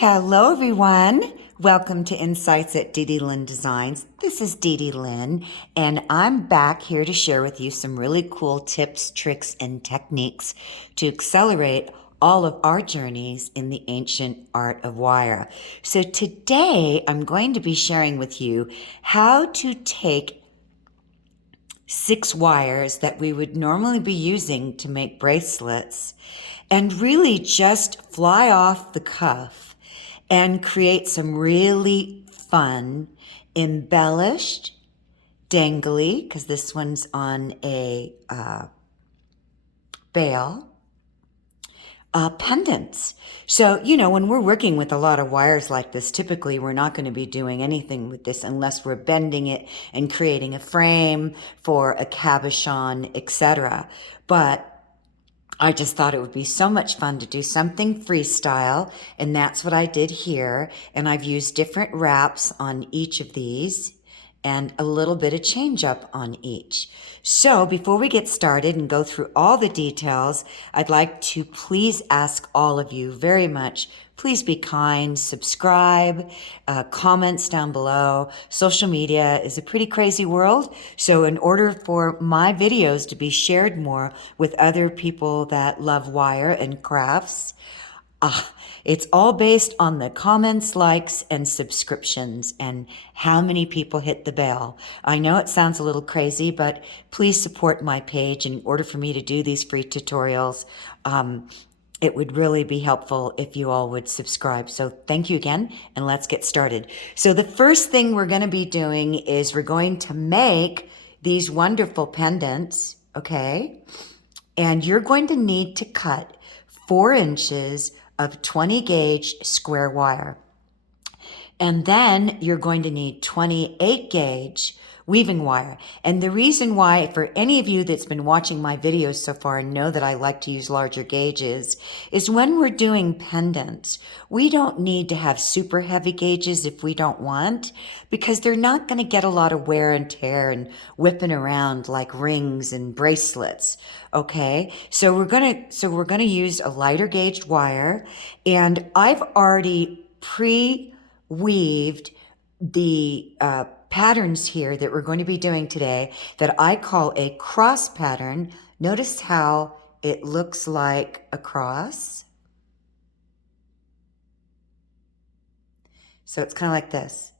Hello, everyone. Welcome to Insights at DDLynn Designs. This is DDLynn, and I'm back here to share with you some really cool tips, tricks, and techniques to accelerate all of our journeys in the ancient art of wire. So today, I'm going to be sharing with you how to take 6 wires that we would normally be using to make bracelets and really just fly off the cuff and create some really fun, embellished, dangly, because this one's on a bail, pendants. So, when we're working with a lot of wires like this, typically we're not going to be doing anything with this unless we're bending it and creating a frame for a cabochon, etc. But I just thought it would be so much fun to do something freestyle, and that's what I did here. And I've used different wraps on each of these and a little bit of change up on each. So before we get started and go through all the details, I'd like to please ask all of you very much, please be kind, subscribe, comments down below. Social media is a pretty crazy world. So in order for my videos to be shared more with other people that love wire and crafts, it's all based on the comments, likes, and subscriptions and how many people hit the bell. I know it sounds a little crazy, but please support my page in order for me to do these free tutorials. It would really be helpful if you all would subscribe. So thank you again, and let's get started. So the first thing we're going to be doing is we're going to make these wonderful pendants, okay? And you're going to need to cut 4 inches of 20 gauge square wire. And then you're going to need 28 gauge weaving wire. And the reason why, for any of you that's been watching my videos so far and know that I like to use larger gauges, is when we're doing pendants, we don't need to have super heavy gauges if we don't want, because they're not going to get a lot of wear and tear and whipping around like rings and bracelets. Okay, so we're gonna use a lighter gauged wire, and I've already pre-weaved the patterns here that we're going to be doing today that I call a cross pattern. Notice how it looks like a cross. So it's kind of like this.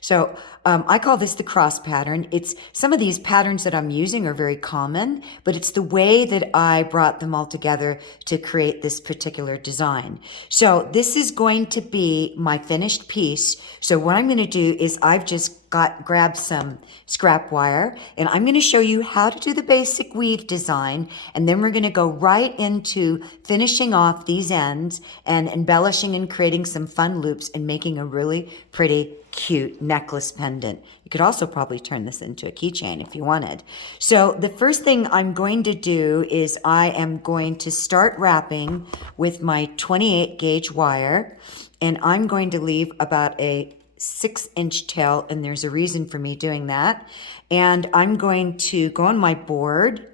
So I call this the cross pattern. It's some of these patterns that I'm using are very common, but it's the way that I brought them all together to create this particular design. So this is going to be my finished piece. So what I'm going to do is I've just grabbed some scrap wire, and I'm going to show you how to do the basic weave design, and then we're going to go right into finishing off these ends and embellishing and creating some fun loops and making a really pretty cute necklace pendant. You could also probably turn this into a keychain if you wanted. So the first thing I'm going to do is I am going to start wrapping with my 28 gauge wire, and I'm going to leave about a 6-inch tail, and there's a reason for me doing that. And I'm going to go on my board,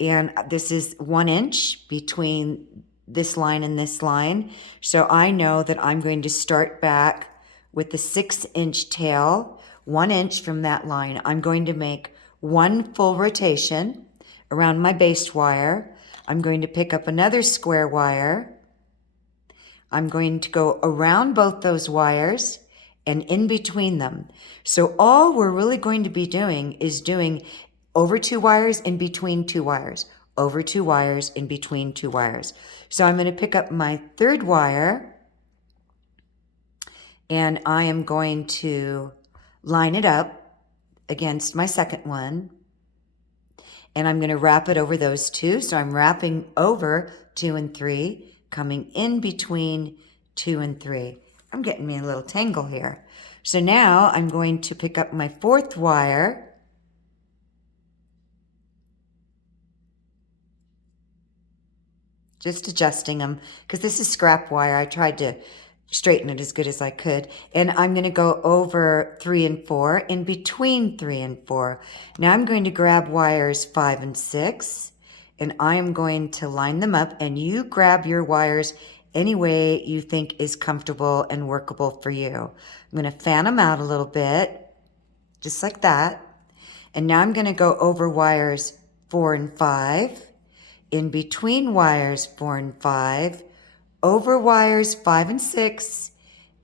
and this is 1 inch between this line and this line. So I know that I'm going to start back with the 6-inch tail, 1 inch from that line. I'm going to make 1 full rotation around my base wire. I'm going to pick up another square wire. I'm going to go around both those wires and in between them. So all we're really going to be doing is doing over 2 wires, in between 2 wires, over 2 wires, in between 2 wires. So I'm going to pick up my 3rd wire, and I am going to line it up against my 2nd one, and I'm going to wrap it over those 2. So I'm wrapping over 2 and 3, coming in between 2 and 3. I'm getting me a little tangle here. So now I'm going to pick up my 4th wire, just adjusting them because this is scrap wire. I tried to straighten it as good as I could. And I'm going to go over 3 and 4, in between 3 and 4. Now I'm going to grab wires 5 and 6, and I am going to line them up, and you grab your wires any way you think is comfortable and workable for you. I'm going to fan them out a little bit, just like that. And now I'm going to go over wires 4 and 5, in between wires 4 and 5, over wires 5 and 6,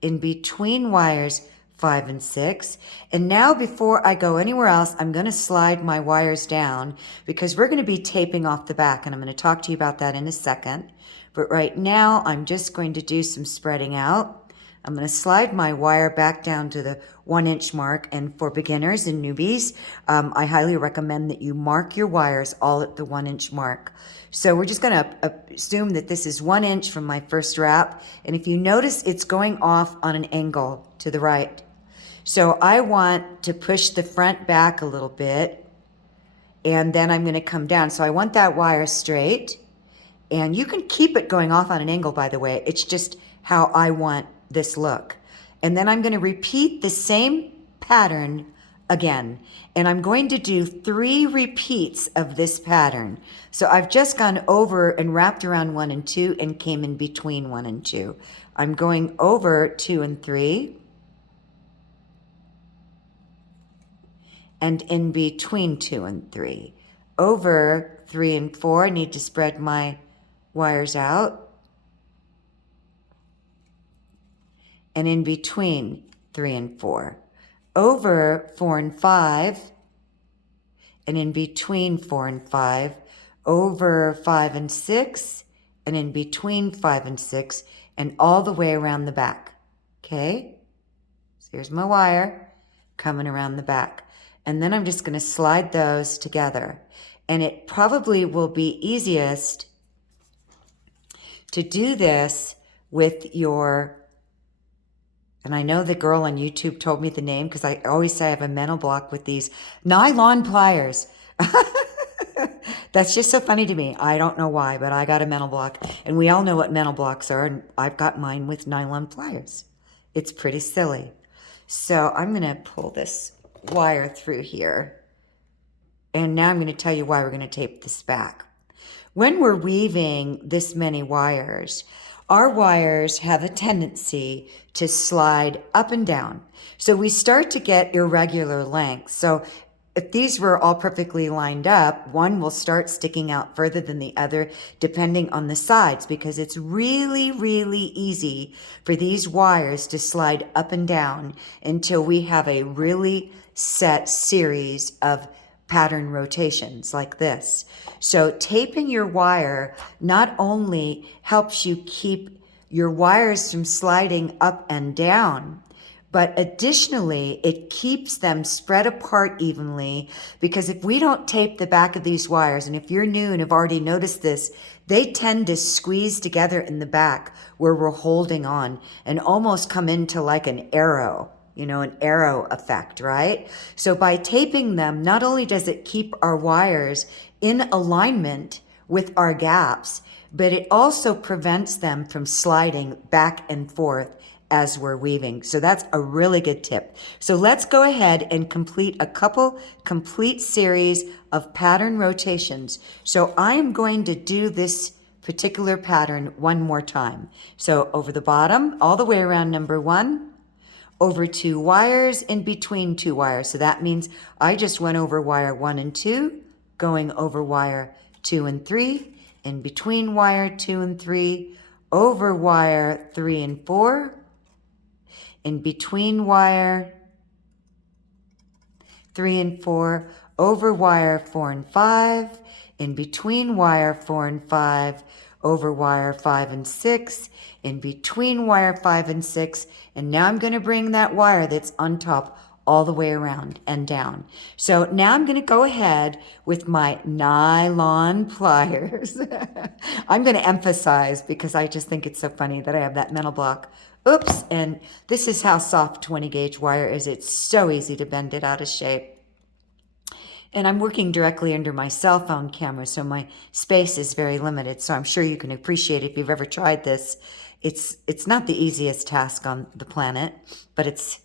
in between wires 5 and 6. And now before I go anywhere else, I'm going to slide my wires down because we're going to be taping off the back, and I'm going to talk to you about that in a second. But right now, I'm just going to do some spreading out. I'm going to slide my wire back down to the 1-inch mark, and for beginners and newbies, I highly recommend that you mark your wires all at the 1-inch mark. So we're just going to assume that this is 1 inch from my first wrap, and if you notice, it's going off on an angle to the right. So I want to push the front back a little bit, and then I'm going to come down. So I want that wire straight, and you can keep it going off on an angle, by the way. It's just how I want this look. And then I'm going to repeat the same pattern again, and I'm going to do 3 repeats of this pattern. So I've just gone over and wrapped around 1 and 2 and came in between 1 and 2. I'm going over 2 and 3 and in between 2 and 3. Over 3 and 4, I need to spread my wires out, and in between 3 and 4. Over 4 and 5, and in between 4 and 5. Over 5 and 6, and in between 5 and 6, and all the way around the back. Okay? So here's my wire coming around the back. And then I'm just going to slide those together. And it probably will be easiest to do this with your, and I know the girl on YouTube told me the name because I always say I have a mental block with these nylon pliers. That's just so funny to me. I don't know why, but I got a mental block. And we all know what mental blocks are, and I've got mine with nylon pliers. It's pretty silly. So I'm going to pull this wire through here. And now I'm going to tell you why we're going to tape this back. When we're weaving this many wires, our wires have a tendency to slide up and down. So we start to get irregular lengths. So if these were all perfectly lined up, one will start sticking out further than the other depending on the sides, because it's really, really easy for these wires to slide up and down until we have a really set series of pattern rotations like this. So taping your wire not only helps you keep your wires from sliding up and down, but additionally, it keeps them spread apart evenly, because if we don't tape the back of these wires, and if you're new and have already noticed this, they tend to squeeze together in the back where we're holding on and almost come into like an arrow, you know, an arrow effect, right? So by taping them, not only does it keep our wires in alignment with our gaps, but it also prevents them from sliding back and forth as we're weaving. So that's a really good tip. So let's go ahead and complete a couple complete series of pattern rotations. So I'm going to do this particular pattern one more time. So over the bottom, all the way around number 1, over 2 wires, in between 2 wires. So that means I just went over wire 1 and 2, going over wire 2 and 3, in between wire 2 and 3, over wire 3 and 4, in between wire 3 and 4, over wire 4 and 5, in between wire 4 and 5, over wire 5 and 6, in between wire 5 and 6, and now I'm going to bring that wire that's on top all the way around and down. So now I'm going to go ahead with my nylon pliers. I'm going to emphasize because I just think it's so funny that I have that mental block. Oops, and this is how soft 20 gauge wire is. It's so easy to bend it out of shape. And I'm working directly under my cell phone camera, so my space is very limited. So I'm sure you can appreciate if you've ever tried this. It's not the easiest task on the planet, but it's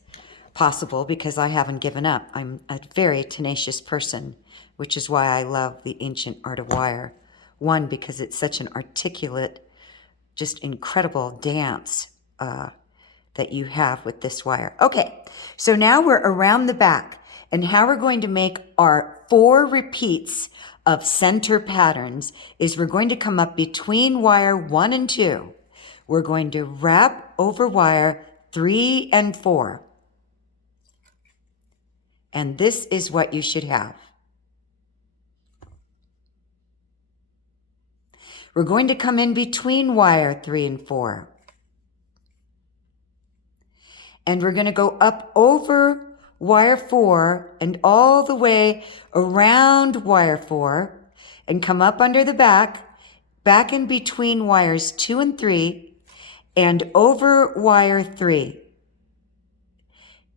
possible because I haven't given up. I'm a very tenacious person, which is why I love the ancient art of wire. One, because it's such an articulate just incredible dance that you have with this wire. Okay, so now we're around the back, and how we're going to make our 4 repeats of center patterns is we're going to come up between wire 1 and 2. We're going to wrap over wire 3 and 4. And this is what you should have. We're going to come in between wire 3 and 4. And we're going to go up over wire 4 and all the way around wire 4 and come up under the back in between wires 2 and 3 and over wire 3.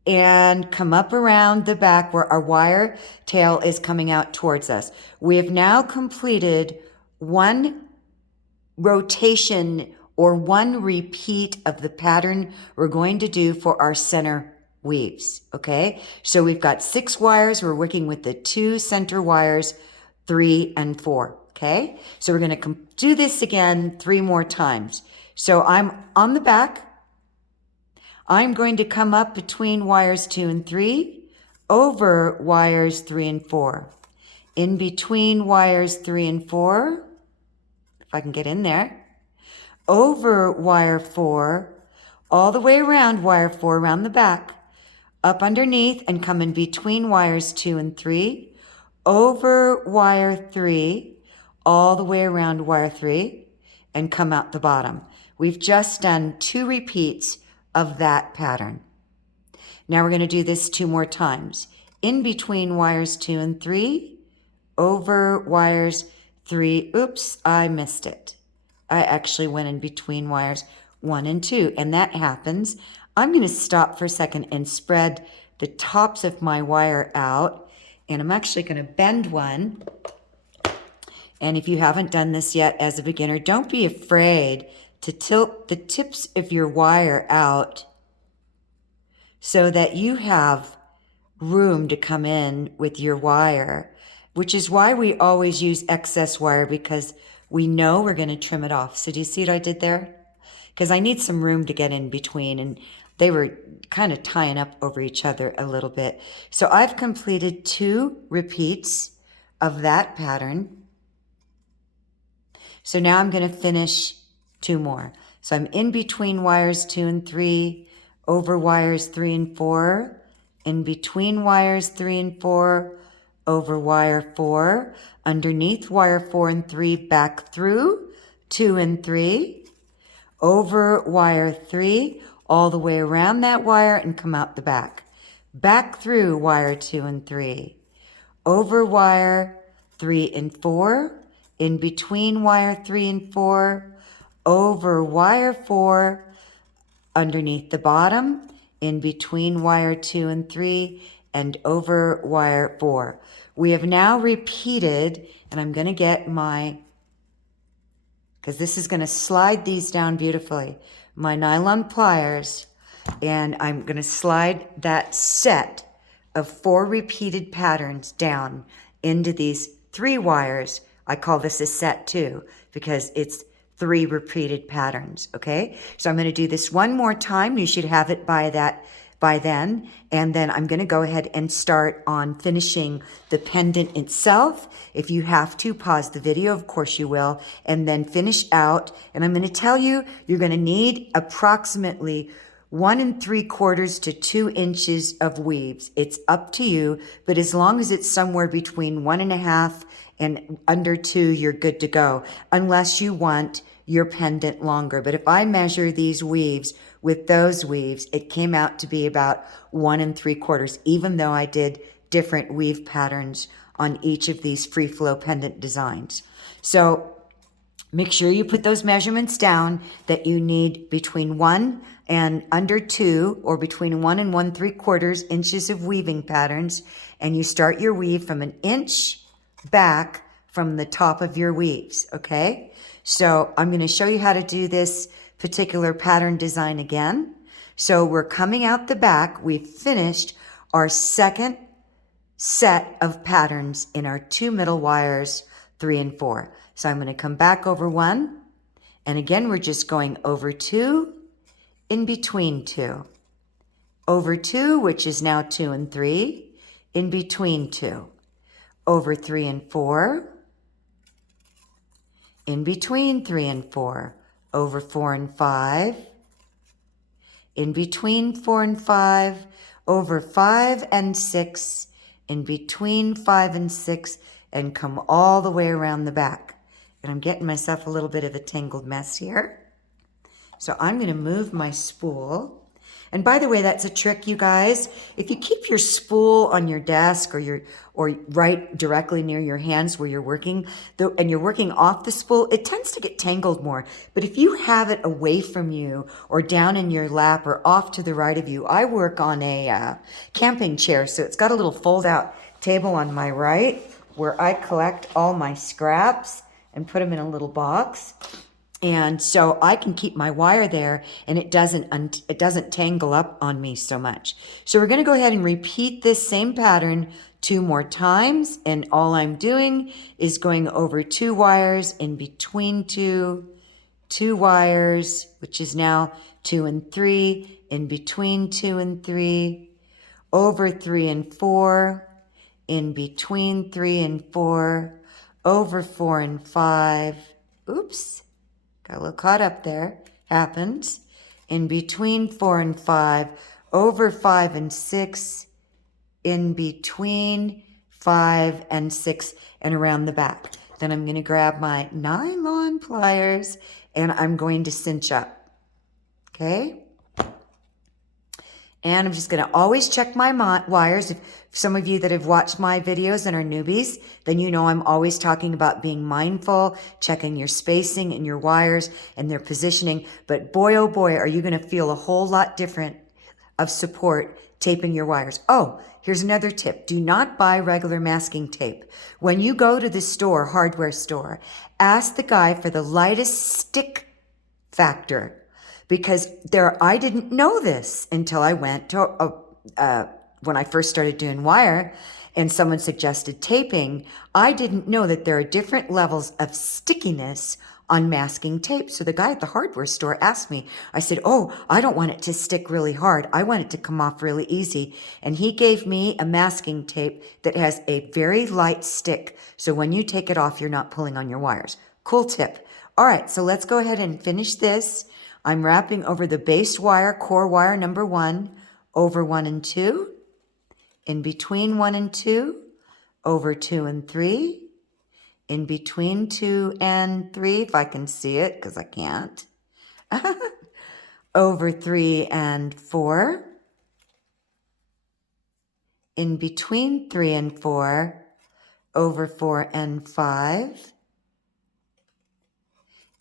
And come up around the back where our wire tail is coming out towards us. We have now completed 1 rotation or 1 repeat of the pattern we're going to do for our center weaves, okay? So we've got 6 wires. We're working with the 2 center wires, 3 and 4, okay? So we're going to do this again 3 more times. So I'm on the back. I'm going to come up between wires 2 and 3, over wires 3 and 4. In between wires 3 and 4, if I can get in there, over wire 4, all the way around wire 4, around the back, up underneath and come in between wires 2 and 3, over wire 3, all the way around wire 3, and come out the bottom. We've just done 2 repeats of that pattern. Now we're going to do this 2 more times. In between wires 2 and 3, over wires 3, oops, I missed it. I actually went in between wires 1 and 2, and that happens. I'm going to stop for a second and spread the tops of my wire out, and I'm actually going to bend one. And if you haven't done this yet as a beginner, don't be afraid to tilt the tips of your wire out so that you have room to come in with your wire, which is why we always use excess wire, because we know we're going to trim it off. So do you see what I did there? Because I need some room to get in between, and they were kind of tying up over each other a little bit. So I've completed 2 repeats of that pattern. So now I'm going to finish 2 more. So I'm in between wires 2 and 3, over wires 3 and 4, in between wires 3 and 4, over wire 4, underneath wire 4 and 3, back through 2 and 3, over wire 3, all the way around that wire and come out the back. Back through wire 2 and 3, over wire 3 and 4, in between wire 3 and 4, over wire 4, underneath the bottom, in between wire 2 and 3, and over wire 4. We have now repeated, and I'm going to get my, because this is going to slide these down beautifully, my nylon pliers, and I'm going to slide that set of 4 repeated patterns down into these 3 wires. I call this a set 2 because it's 3 repeated patterns, okay? So I'm going to do this 1 more time. You should have it by then, and then I'm going to go ahead and start on finishing the pendant itself. If you have to, pause the video, of course you will, and then finish out. And I'm going to tell you, you're going to need approximately 1 3/4 to 2 inches of weaves. It's up to you, but as long as it's somewhere between 1.5 and under 2, you're good to go, unless you want your pendant longer. But if I measure these weaves with those weaves, it came out to be about 1 3/4, even though I did different weave patterns on each of these free flow pendant designs. So make sure you put those measurements down that you need between 1 and under 2, or between 1 and 1 3/4 inches of weaving patterns, and you start your weave from 1 inch back from the top of your weaves, okay? So I'm going to show you how to do this particular pattern design again. So we're coming out the back. We've finished our second set of patterns in our 2 middle wires, 3 and 4. So I'm going to come back over 1 And again, we're just going over 2, in between 2. Over 2, which is now 2 and 3, in between 2. Over 3 and 4, in between 3 and 4. Over 4 and 5, in between 4 and 5. Over 5 and 6, in between 5 and 6, and come all the way around the back. And I'm getting myself a little bit of a tangled mess here. So I'm going to move my spool. And by the way, that's a trick, you guys. If you keep your spool on your desk or right directly near your hands where you're working, and you're working off the spool, it tends to get tangled more. But if you have it away from you or down in your lap or off to the right of you, I work on a camping chair, so it's got a little fold-out table on my right where I collect all my scraps and put them in a little box. And so I can keep my wire there and it doesn't tangle up on me so much. So we're going to go ahead and repeat this same pattern 2 more times. And all I'm doing is going over 2 wires in between 2 wires, which is now 2 and 3, in between 2 and 3, over 3 and 4, in between 3 and 4, over 4 and 5. Oops. Got a little caught up there. Happens. In between 4 and 5, over 5 and 6, in between 5 and 6, and around the back. Then I'm going to grab my nylon pliers and I'm going to cinch up. Okay? And I'm just going to always check my wires. If some of you that have watched my videos and are newbies, then you know I'm always talking about being mindful, checking your spacing and your wires and their positioning. But boy, oh boy, are you going to feel a whole lot different of support taping your wires. Oh, here's another tip. Do not buy regular masking tape. When you go to the store, hardware store, ask the guy for the lightest stick factor. Because I didn't know this until I went to, when I first started doing wire and someone suggested taping, I didn't know that there are different levels of stickiness on masking tape. So the guy at the hardware store asked me, I said, oh, I don't want it to stick really hard. I want it to come off really easy. And he gave me a masking tape that has a very light stick. So when you take it off, you're not pulling on your wires. Cool tip. All right, so let's go ahead and finish this. I'm wrapping over the base wire, core wire number 1, over 1 and 2, in between 1 and 2, over 2 and 3, in between 2 and 3, if I can see it, because I can't, over 3 and 4, in between 3 and 4, over 4 and 5,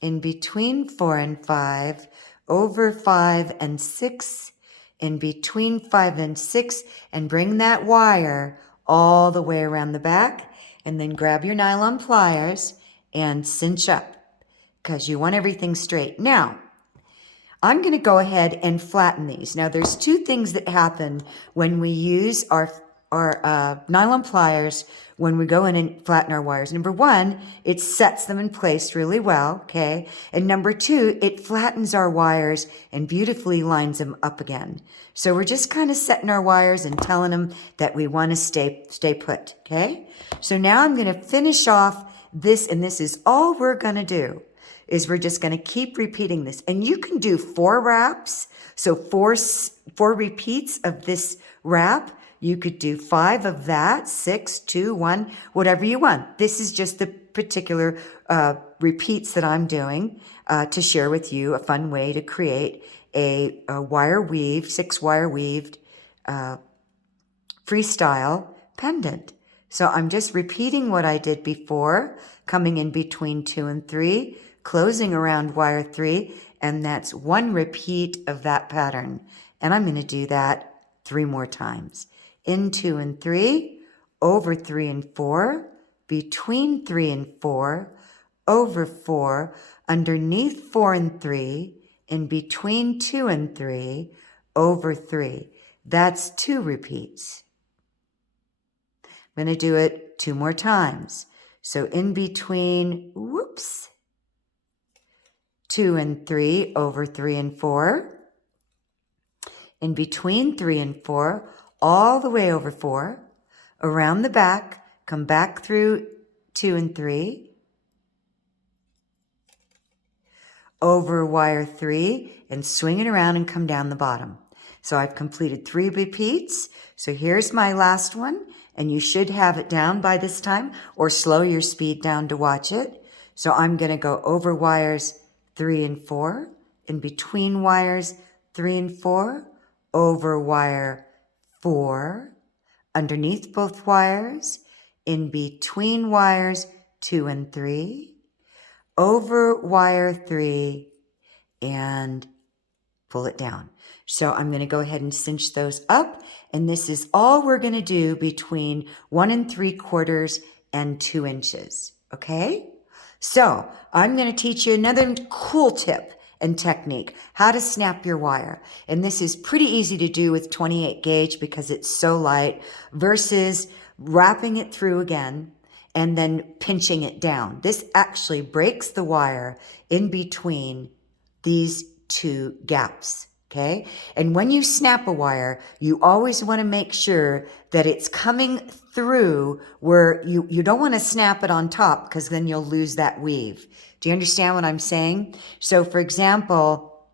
in between 4 and 5, over 5 and 6, in between 5 and 6, and bring that wire all the way around the back, and then grab your nylon pliers and cinch up, because you want everything straight. Now, I'm going to go ahead and flatten these. Now, there's 2 things that happen when we use our nylon pliers when we go in and flatten our wires. Number 1, it sets them in place really well, okay? And number 2, it flattens our wires and beautifully lines them up again. So we're just kind of setting our wires and telling them that we want to stay put, okay? So now I'm going to finish off this, and this is all we're going to do, is we're just going to keep repeating this. And you can do 4 wraps, so 4 repeats of this wrap. You could do 5 of that, 6, 2, 1, whatever you want. This is just the particular repeats that I'm doing to share with you a fun way to create a wire weave, 6 wire weaved freestyle pendant. So I'm just repeating what I did before, coming in between 2 and 3, closing around wire 3, and that's 1 repeat of that pattern. And I'm going to do that 3 more times. In 2 and 3, over 3 and 4, between 3 and 4, over 4, underneath 4 and 3, in between 2 and 3, over 3. That's 2 repeats. I'm going to do it 2 more times. So in between, whoops, 2 and 3 over 3 and 4. In between 3 and 4, all the way over 4, around the back, come back through 2 and 3, over wire 3, and swing it around and come down the bottom. So I've completed 3 repeats. So here's my last one, and you should have it down by this time, or slow your speed down to watch it. So I'm going to go over wires 3 and 4, in between wires 3 and 4, over wire 4, underneath both wires, in between wires 2 and 3, over wire 3, and pull it down. So I'm going to go ahead and cinch those up, and this is all we're going to do between 1 3/4 and 2 inches. Okay? So I'm going to teach you another cool tip and technique, how to snap your wire. And this is pretty easy to do with 28 gauge because it's so light versus wrapping it through again and then pinching it down. This actually breaks the wire in between these 2 gaps. Okay. And when you snap a wire, you always want to make sure that it's coming through where you don't want to snap it on top because then you'll lose that weave. Do you understand what I'm saying? So for example,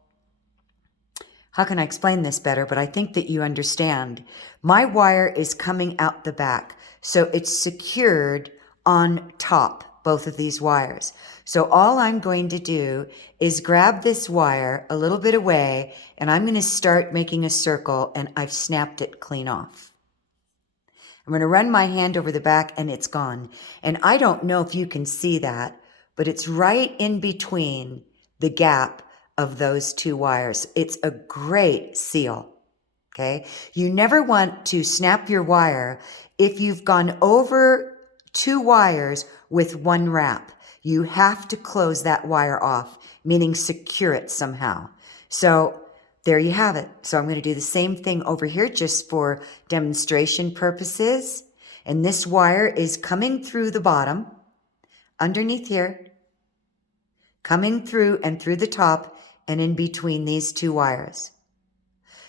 how can I explain this better? But I think that you understand. My wire is coming out the back. So it's secured on top, both of these wires. So all I'm going to do is grab this wire a little bit away, and I'm going to start making a circle, and I've snapped it clean off. I'm going to run my hand over the back, and it's gone. And I don't know if you can see that, but it's right in between the gap of those 2 wires. It's a great seal. Okay? You never want to snap your wire if you've gone over 2 wires with 1 wrap. You have to close that wire off, meaning secure it somehow. So there you have it. So I'm going to do the same thing over here just for demonstration purposes. And this wire is coming through the bottom, underneath here, coming through and through the top and in between these 2 wires.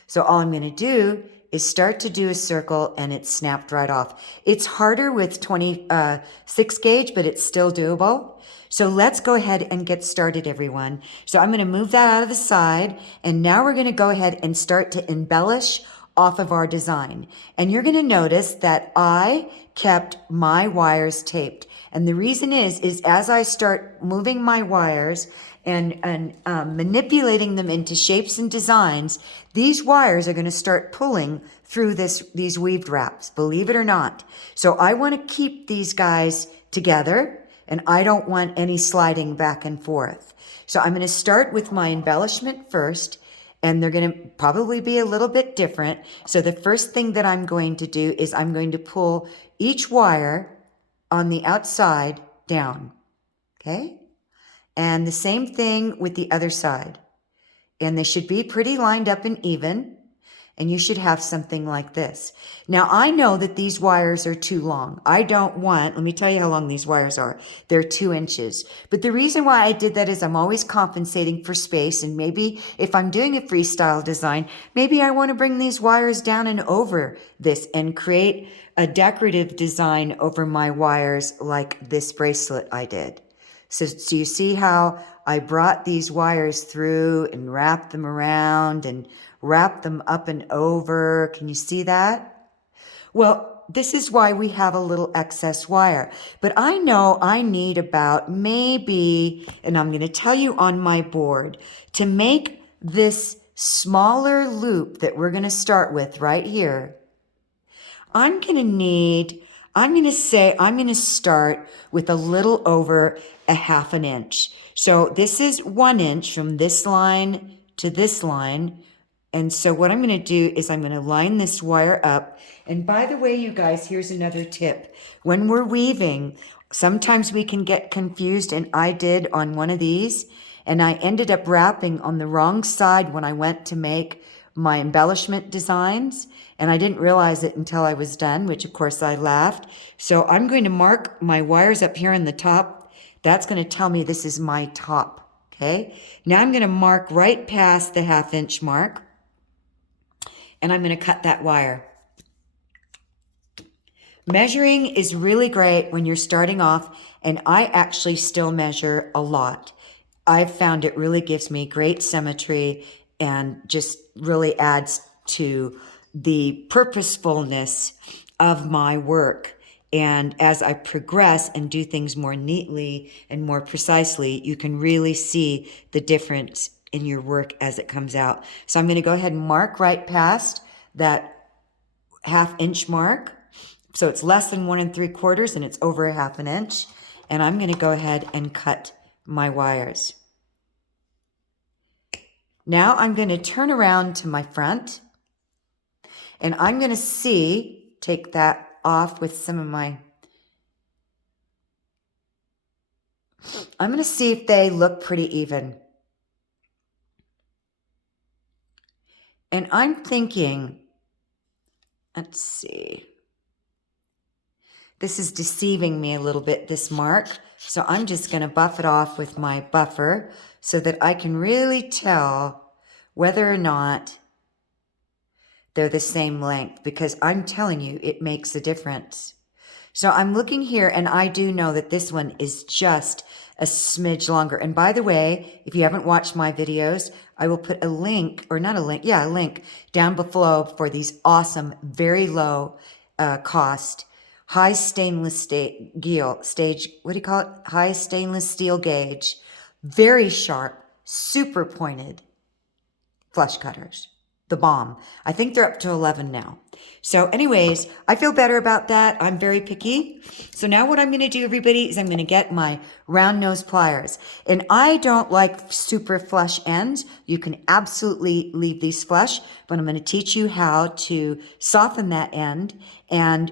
So all I'm going to do is start to do a circle, and it's snapped right off. It's harder with 26 gauge, but it's still doable. So let's go ahead and get started, everyone. So I'm going to move that out of the side, and now we're going to go ahead and start to embellish off of our design. And you're going to notice that I kept my wires taped. And the reason is as I start moving my wires and manipulating them into shapes and designs, these wires are going to start pulling through these weaved wraps, believe it or not. So I want to keep these guys together, and I don't want any sliding back and forth. So I'm going to start with my embellishment first, and they're going to probably be a little bit different. So the first thing that I'm going to do is I'm going to pull each wire on the outside down. Okay? And the same thing with the other side. And they should be pretty lined up and even. And you should have something like this. Now, I know that these wires are too long. I don't want, let me tell you how long these wires are. They're 2 inches. But the reason why I did that is I'm always compensating for space. And maybe if I'm doing a freestyle design, maybe I want to bring these wires down and over this and create a decorative design over my wires like this bracelet I did. So you see how I brought these wires through and wrapped them around and wrap them up and over. Can you see that? Well, this is why we have a little excess wire. But I know I need about maybe, and I'm going to tell you on my board, to make this smaller loop that we're going to start with right here, I'm going to start with a little over a 1/2 inch. So this is 1 inch from this line to this line. And so what I'm going to do is I'm going to line this wire up. And by the way, you guys, here's another tip. When we're weaving, sometimes we can get confused, and I did on one of these. And I ended up wrapping on the wrong side when I went to make my embellishment designs. And I didn't realize it until I was done, which of course I laughed. So I'm going to mark my wires up here in the top. That's going to tell me this is my top. Okay, now I'm going to mark right past the 1/2 inch mark, and I'm going to cut that wire. Measuring is really great when you're starting off, and I actually still measure a lot. I've found it really gives me great symmetry and just really adds to the purposefulness of my work. And as I progress and do things more neatly and more precisely, you can really see the difference in your work as it comes out. So I'm going to go ahead and mark right past that 1/2 inch mark. So it's less than 1 3/4 and it's over 1/2 inch. And I'm going to go ahead and cut my wires. Now I'm going to turn around to my front, and I'm going to take that off with some of my, I'm going to see if they look pretty even. And I'm thinking, let's see, this is deceiving me a little bit, this mark. So I'm just going to buff it off with my buffer so that I can really tell whether or not they're the same length, because I'm telling you, it makes a difference. So I'm looking here, and I do know that this one is just a smidge longer. And by the way, if you haven't watched my videos, I will put a link, or not a link, yeah, a link down below for these awesome, very low cost, high stainless steel stage, what do you call it? High stainless steel gauge, very sharp, super pointed flush cutters. The bomb. I think they're up to 11 now. So anyways, I feel better about that. I'm very picky. So now what I'm going to do, everybody, is I'm going to get my round nose pliers. And I don't like super flush ends. You can absolutely leave these flush, but I'm going to teach you how to soften that end and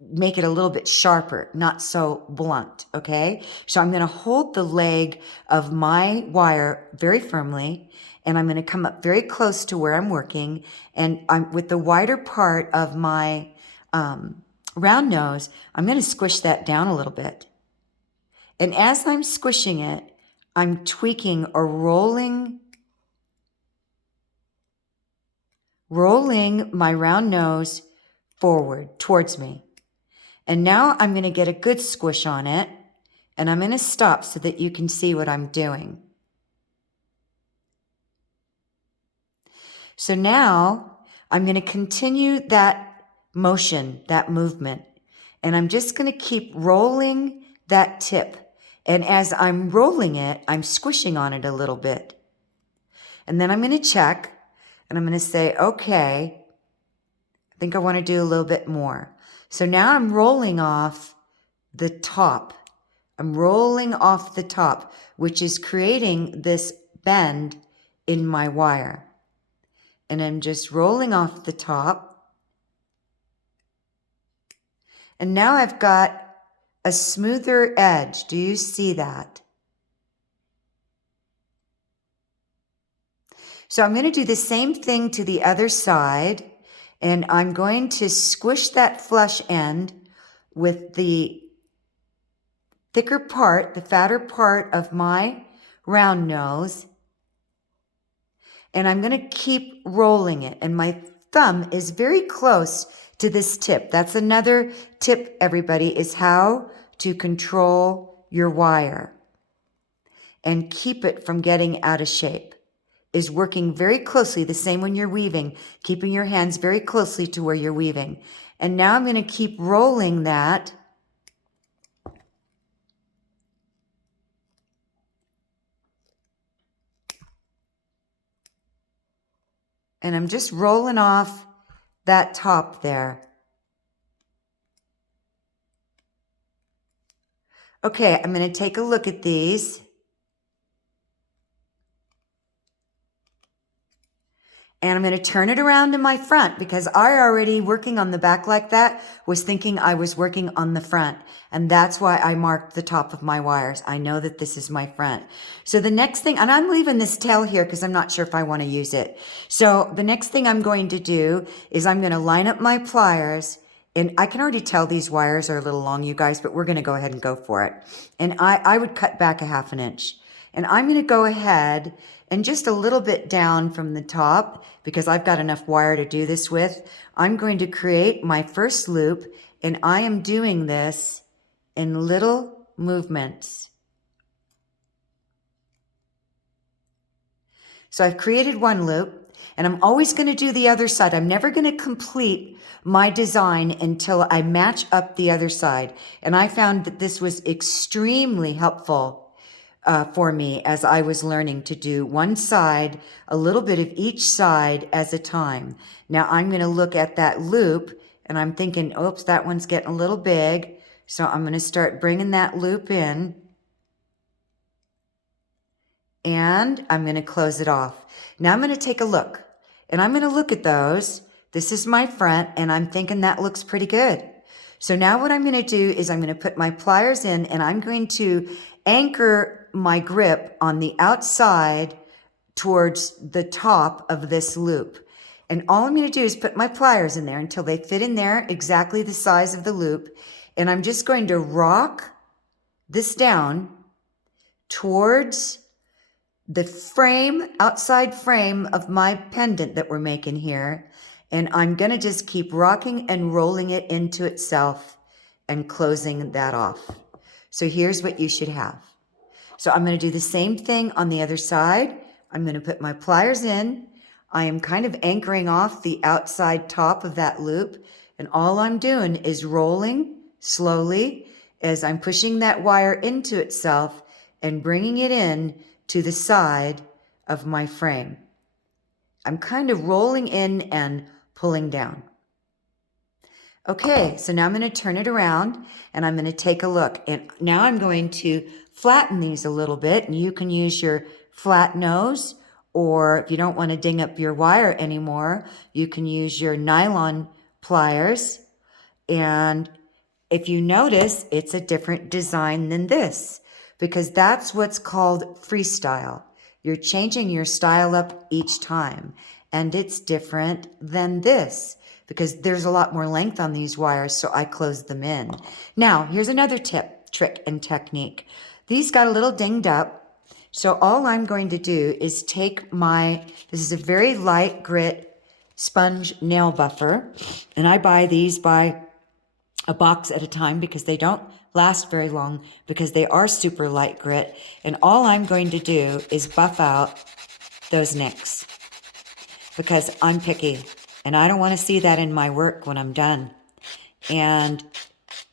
make it a little bit sharper, not so blunt, okay? So I'm going to hold the leg of my wire very firmly, and I'm going to come up very close to where I'm working, and I'm with the wider part of my round nose, I'm going to squish that down a little bit. And as I'm squishing it, I'm tweaking or rolling my round nose forward towards me. And now I'm going to get a good squish on it, and I'm going to stop so that you can see what I'm doing. So now I'm going to continue that motion, that movement, and I'm just going to keep rolling that tip. And as I'm rolling it, I'm squishing on it a little bit. And then I'm going to check, and I'm going to say, okay, I think I want to do a little bit more. So now I'm rolling off the top. I'm rolling off the top, which is creating this bend in my wire. And I'm just rolling off the top. And now I've got a smoother edge. Do you see that? So I'm going to do the same thing to the other side. And I'm going to squish that flush end with the thicker part, the fatter part of my round nose. And I'm going to keep rolling it. And my thumb is very close to this tip. That's another tip, everybody, is how to control your wire and keep it from getting out of shape. Is working very closely, the same when you're weaving, keeping your hands very closely to where you're weaving. And now I'm going to keep rolling that. And I'm just rolling off that top there. Okay, I'm going to take a look at these. And I'm going to turn it around to my front, because I already, working on the back like that, was thinking I was working on the front. And that's why I marked the top of my wires. I know that this is my front. So the next thing, and I'm leaving this tail here because I'm not sure if I want to use it. So the next thing I'm going to do is I'm going to line up my pliers. And I can already tell these wires are a little long, you guys, but we're going to go ahead and go for it. And I would cut back a 1/2 inch. And I'm going to go ahead and just a little bit down from the top, because I've got enough wire to do this with, I'm going to create my first loop, and I am doing this in little movements. So I've created one loop, and I'm always going to do the other side. I'm never going to complete my design until I match up the other side. And I found that this was extremely helpful for me as I was learning to do one side, a little bit of each side as a time. Now I'm going to look at that loop, and I'm thinking, oops, that one's getting a little big. So I'm going to start bringing that loop in. And I'm going to close it off. Now I'm going to take a look, and I'm going to look at those. This is my front, and I'm thinking that looks pretty good. So now what I'm going to do is I'm going to put my pliers in, and I'm going to anchor my grip on the outside towards the top of this loop. And all I'm going to do is put my pliers in there until they fit in there exactly the size of the loop. And I'm just going to rock this down towards the frame, outside frame of my pendant that we're making here. And I'm going to just keep rocking and rolling it into itself and closing that off. So here's what you should have. So I'm going to do the same thing on the other side. I'm going to put my pliers in. I am kind of anchoring off the outside top of that loop. And all I'm doing is rolling slowly as I'm pushing that wire into itself and bringing it in to the side of my frame. I'm kind of rolling in and pulling down. Okay, so now I'm going to turn it around, and I'm going to take a look. And now I'm going to flatten these a little bit, and you can use your flat nose, or if you don't want to ding up your wire anymore, you can use your nylon pliers. And if you notice, it's a different design than this, because that's what's called freestyle. You're changing your style up each time, and it's different than this because there's a lot more length on these wires, so I closed them in. Now, here's another tip, trick, and technique. These got a little dinged up, so all I'm going to do is take this is a very light grit sponge nail buffer, and I buy these by a box at a time because they don't last very long because they are super light grit. And all I'm going to do is buff out those nicks because I'm picky and I don't want to see that in my work when I'm done. And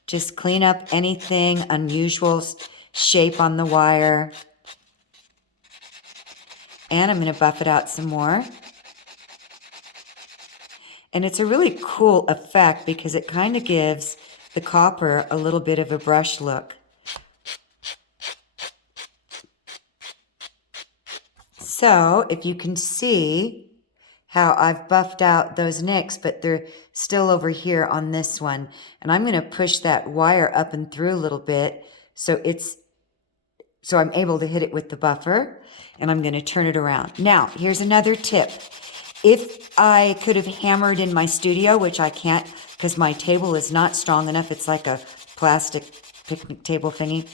just clean up anything unusual shape on the wire. And I'm going to buff it out some more. And it's a really cool effect because it kind of gives the copper a little bit of a brush look. So if you can see how I've buffed out those nicks, but they're still over here on this one. And I'm going to push that wire up and through a little bit so I'm able to hit it with the buffer, and I'm going to turn it around. Now, here's another tip. If I could have hammered in my studio, which I can't because my table is not strong enough, it's like a plastic picnic table thingy,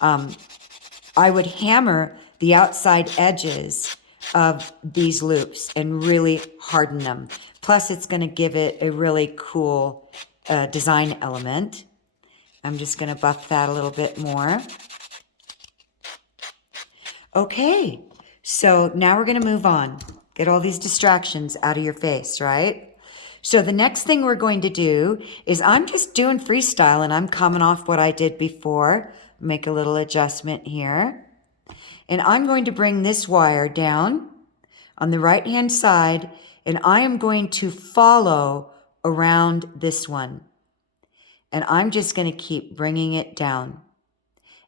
I would hammer the outside edges of these loops and really harden them. Plus, it's going to give it a really cool design element. I'm just going to buff that a little bit more. Okay, so now we're going to move on. Get all these distractions out of your face, right? So the next thing we're going to do is I'm just doing freestyle and I'm coming off what I did before. Make a little adjustment here. And I'm going to bring this wire down on the right-hand side, and I am going to follow around this one. And I'm just going to keep bringing it down.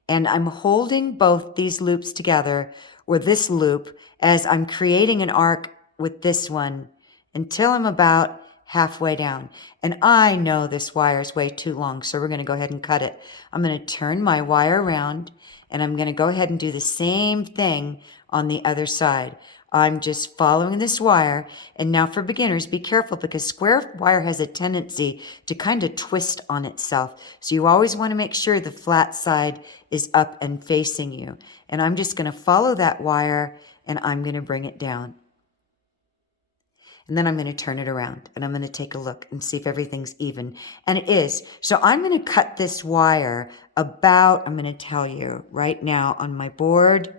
And I'm holding both these loops together, or this loop, as I'm creating an arc with this one until I'm about halfway down. And I know this wire is way too long, so we're going to go ahead and cut it. I'm going to turn my wire around, and I'm going to go ahead and do the same thing on the other side. I'm just following this wire. And now for beginners, be careful because square wire has a tendency to kind of twist on itself. So you always want to make sure the flat side is up and facing you. And I'm just going to follow that wire and I'm going to bring it down. And then I'm going to turn it around and I'm going to take a look and see if everything's even. And it is. So I'm going to cut this wire about, I'm going to tell you right now on my board,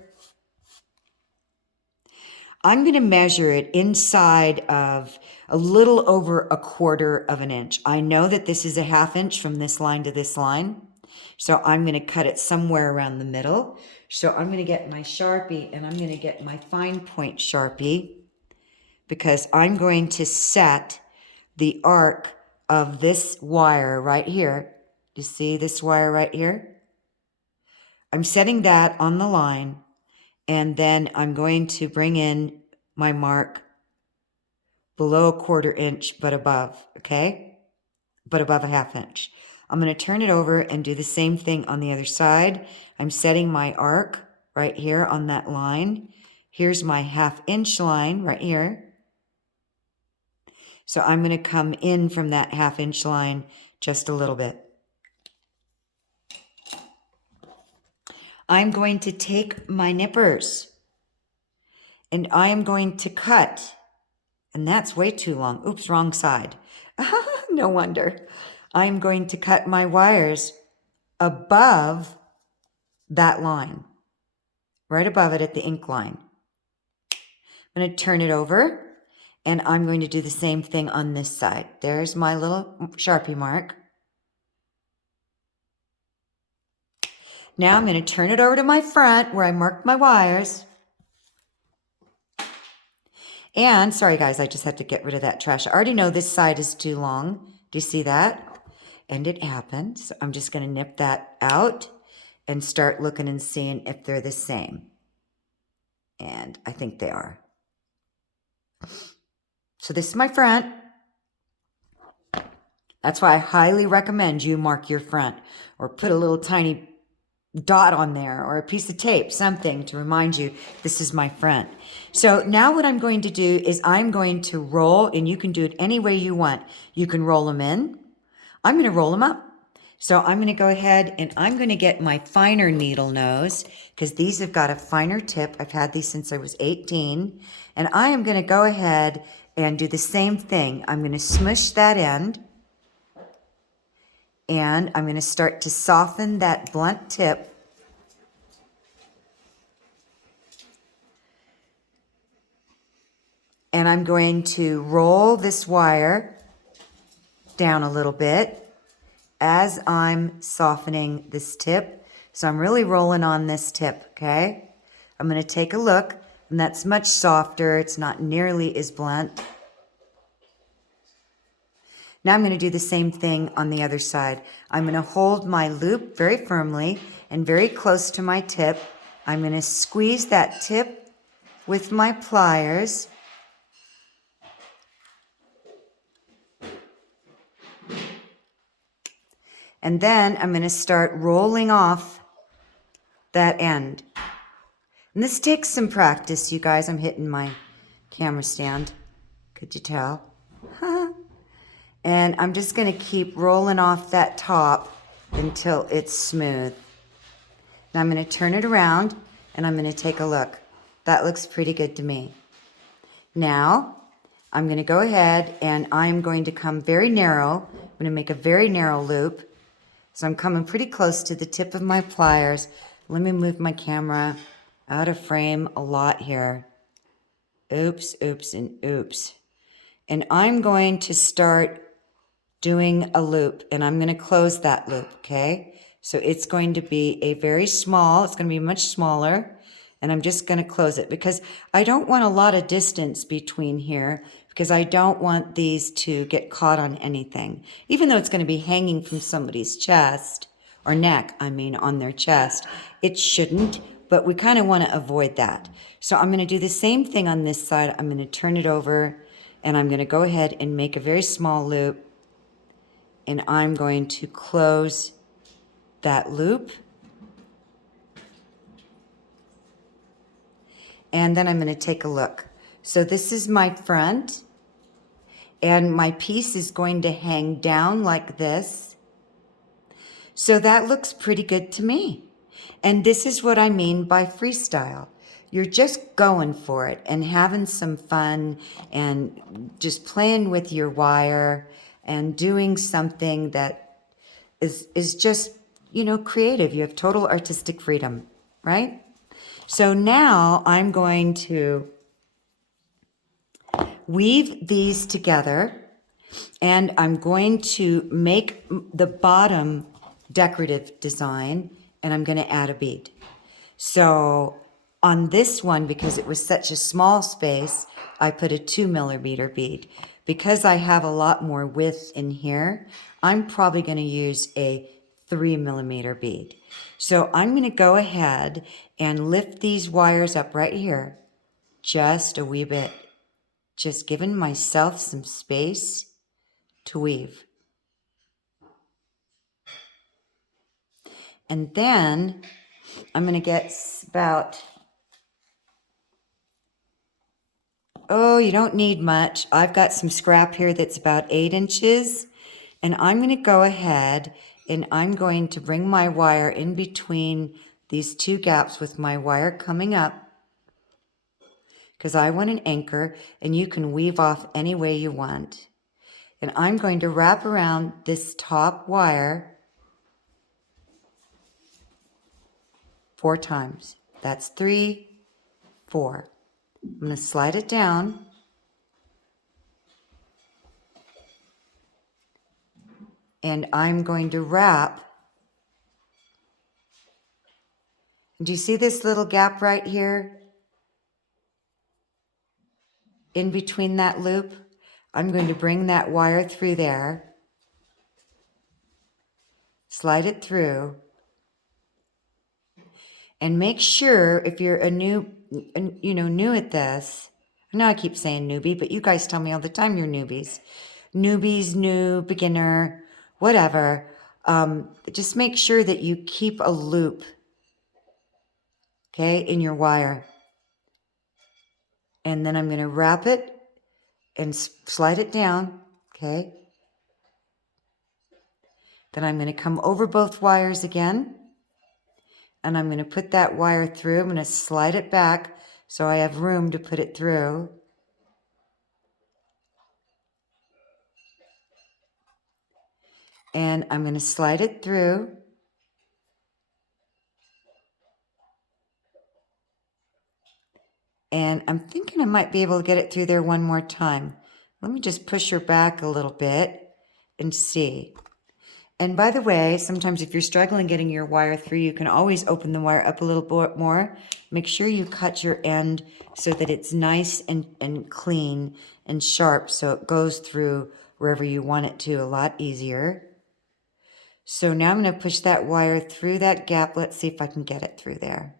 I'm going to measure it inside of a little over 1/4 of an inch. I know that this is a 1/2 inch from this line to this line. So I'm going to cut it somewhere around the middle. So I'm going to get my Sharpie and I'm going to get my fine point Sharpie because I'm going to set the arc of this wire right here. You see this wire right here? I'm setting that on the line. And then I'm going to bring in my mark below 1/4 inch, but above, okay? But above a 1/2 inch. I'm going to turn it over and do the same thing on the other side. I'm setting my arc right here on that line. Here's my 1/2 inch line right here. So I'm going to come in from that 1/2 inch line just a little bit. I'm going to take my nippers and I am going to cut, and that's way too long. Oops, wrong side. No wonder. I'm going to cut my wires above that line, right above it at the ink line. I'm going to turn it over and I'm going to do the same thing on this side. There's my little Sharpie mark. Now I'm going to turn it over to my front where I marked my wires. And, sorry guys, I just have to get rid of that trash. I already know this side is too long. Do you see that? And it happens. So I'm just going to nip that out and start looking and seeing if they're the same. And I think they are. So this is my front. That's why I highly recommend you mark your front or put a little tiny dot on there or a piece of tape, something to remind you this is my front. So now what I'm going to do is I'm going to roll, and you can do it any way you want. You can roll them in. I'm going to roll them up. So I'm going to go ahead and I'm going to get my finer needle nose because these have got a finer tip. I've had these since I was 18. And I am going to go ahead and do the same thing. I'm going to smush that end. And I'm going to start to soften that blunt tip. And I'm going to roll this wire down a little bit as I'm softening this tip. So I'm really rolling on this tip, okay? I'm going to take a look, and that's much softer. It's not nearly as blunt. Now I'm going to do the same thing on the other side. I'm going to hold my loop very firmly and very close to my tip. I'm going to squeeze that tip with my pliers. And then I'm going to start rolling off that end. And this takes some practice, you guys. I'm hitting my camera stand. Could you tell? And I'm just going to keep rolling off that top until it's smooth. Now I'm going to turn it around and I'm going to take a look. That looks pretty good to me. Now I'm going to go ahead and I'm going to come very narrow. I'm going to make a very narrow loop. So I'm coming pretty close to the tip of my pliers. Let me move my camera out of frame a lot here. Oops, oops, and oops. And I'm going to start doing a loop, and I'm going to close that loop, okay? So it's going to be a very small, it's going to be much smaller, and I'm just going to close it because I don't want a lot of distance between here because I don't want these to get caught on anything. Even though it's going to be hanging from somebody's chest, or neck, I mean, on their chest, it shouldn't, but we kind of want to avoid that. So I'm going to do the same thing on this side. I'm going to turn it over, and I'm going to go ahead and make a very small loop. And I'm going to close that loop. and then I'm going to take a look. So this is my front, and my piece is going to hang down like this. So that looks pretty good to me. And this is what I mean by freestyle. You're just going for it and having some fun and just playing with your wire and doing something that is just, you know, creative. You have total artistic freedom, right? So now I'm going to weave these together, and I'm going to make the bottom decorative design, and I'm going to add a bead. So on this one, because it was such a small space, I put a 2mm bead. Because I have a lot more width in here, I'm probably going to use a 3mm bead. So I'm going to go ahead and lift these wires up right here just a wee bit, just giving myself some space to weave. And then I'm going to get about, oh, you don't need much. I've got some scrap here that's about 8 inches. And I'm going to go ahead and I'm going to bring my wire in between these two gaps with my wire coming up, because I want an anchor, and you can weave off any way you want. And I'm going to wrap around this top wire 4 times. That's 3, 4. I'm going to slide it down. And I'm going to wrap. Do you see this little gap right here? In between that loop? I'm going to bring that wire through there. Slide it through. And make sure, if you're a new at this, I know I keep saying newbie, but you guys tell me all the time you're newbies. Newbies, new, beginner, whatever. Just make sure that you keep a loop, okay, in your wire. And then I'm going to wrap it and slide it down, okay? Then I'm going to come over both wires again. And I'm going to put that wire through. I'm going to slide it back so I have room to put it through. And I'm going to slide it through. And I'm thinking I might be able to get it through there one more time. Let me just push her back a little bit and see. And by the way, sometimes if you're struggling getting your wire through, you can always open the wire up a little bit more. Make sure you cut your end so that it's nice and clean and sharp, so it goes through wherever you want it to a lot easier. So now I'm going to push that wire through that gap. Let's see if I can get it through there.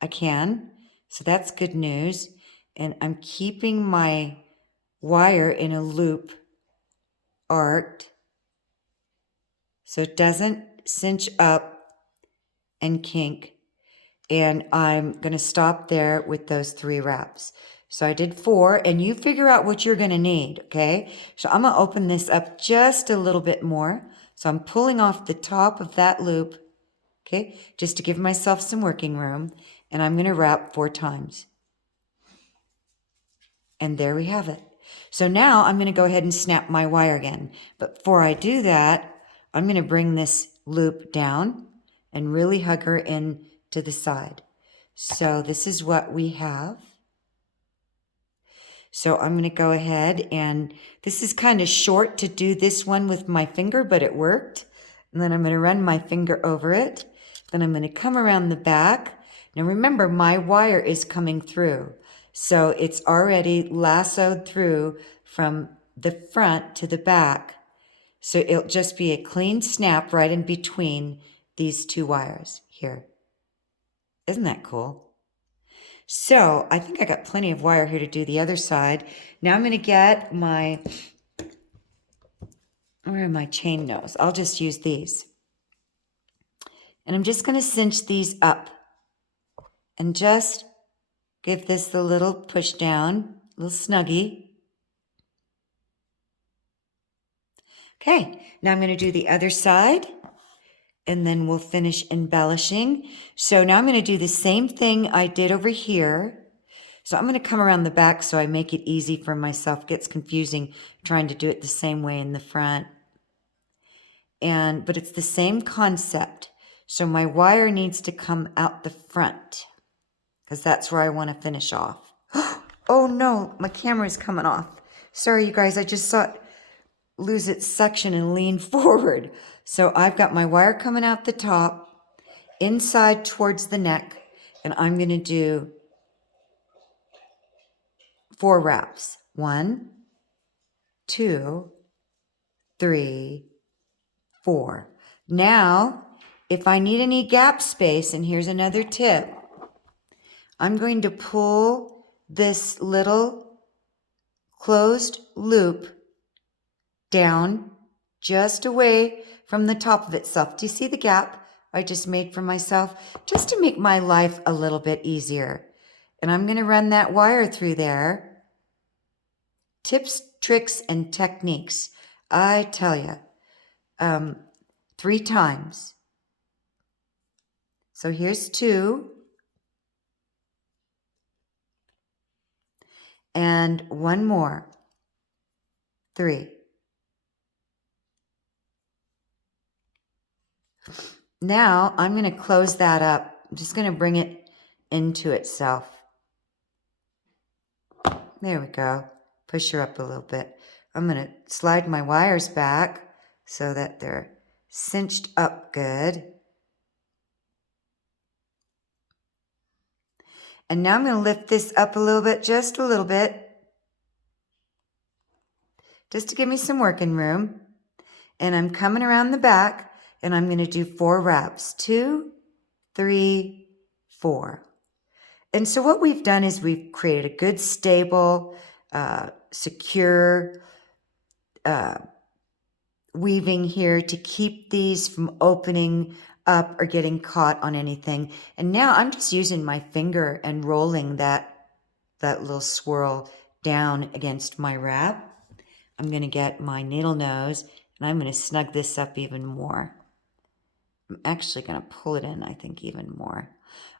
I can. So that's good news. And I'm keeping my wire in a loop arced so it doesn't cinch up and kink. And I'm going to stop there with those 3 wraps. So I did 4, and you figure out what you're going to need, okay? So I'm going to open this up just a little bit more. So I'm pulling off the top of that loop, okay, just to give myself some working room. And I'm going to wrap 4 times. And there we have it. So now I'm going to go ahead and snap my wire again. But before I do that, I'm going to bring this loop down and really hug her in to the side. So this is what we have. So I'm going to go ahead, and this is kind of short to do this one with my finger, but it worked. And then I'm going to run my finger over it. Then I'm going to come around the back. Now remember, my wire is coming through. So it's already lassoed through from the front to the back. So it'll just be a clean snap right in between these 2 wires here. Isn't that cool? So I think I got plenty of wire here to do the other side. Now I'm going to get my, where are my chain nose? I'll just use these. And I'm just going to cinch these up. and just give this the little push down, little snuggie. Okay, now I'm going to do the other side, and then we'll finish embellishing. So now I'm going to do the same thing I did over here. So I'm going to come around the back so I make it easy for myself. It gets confusing trying to do it the same way in the front. But it's the same concept. So my wire needs to come out the front because that's where I want to finish off. Oh no, my camera is coming off. Sorry, you guys, I just saw it lose its suction and lean forward. So I've got my wire coming out the top, inside towards the neck, and I'm going to do 4 wraps. 1, 2, 3, 4. Now, if I need any gap space, and here's another tip, I'm going to pull this little closed loop down just away from the top of itself. Do you see the gap I just made for myself? Just to make my life a little bit easier. And I'm going to run that wire through there. Tips, tricks, and techniques. I tell you, 3 times. So here's 2. And 1 more. 3. Now I'm going to close that up. I'm just going to bring it into itself. There we go. Push her up a little bit. I'm going to slide my wires back so that they're cinched up good. And now I'm going to lift this up a little bit, just a little bit, just to give me some working room. And I'm coming around the back, and I'm going to do 4 wraps. 2, 3, 4. And so what we've done is we've created a good, stable, secure weaving here to keep these from opening up or getting caught on anything. And now I'm just using my finger and rolling that little swirl down against my wrap. I'm going to get my needle nose, and I'm going to snug this up even more. I'm actually going to pull it in, I think, even more.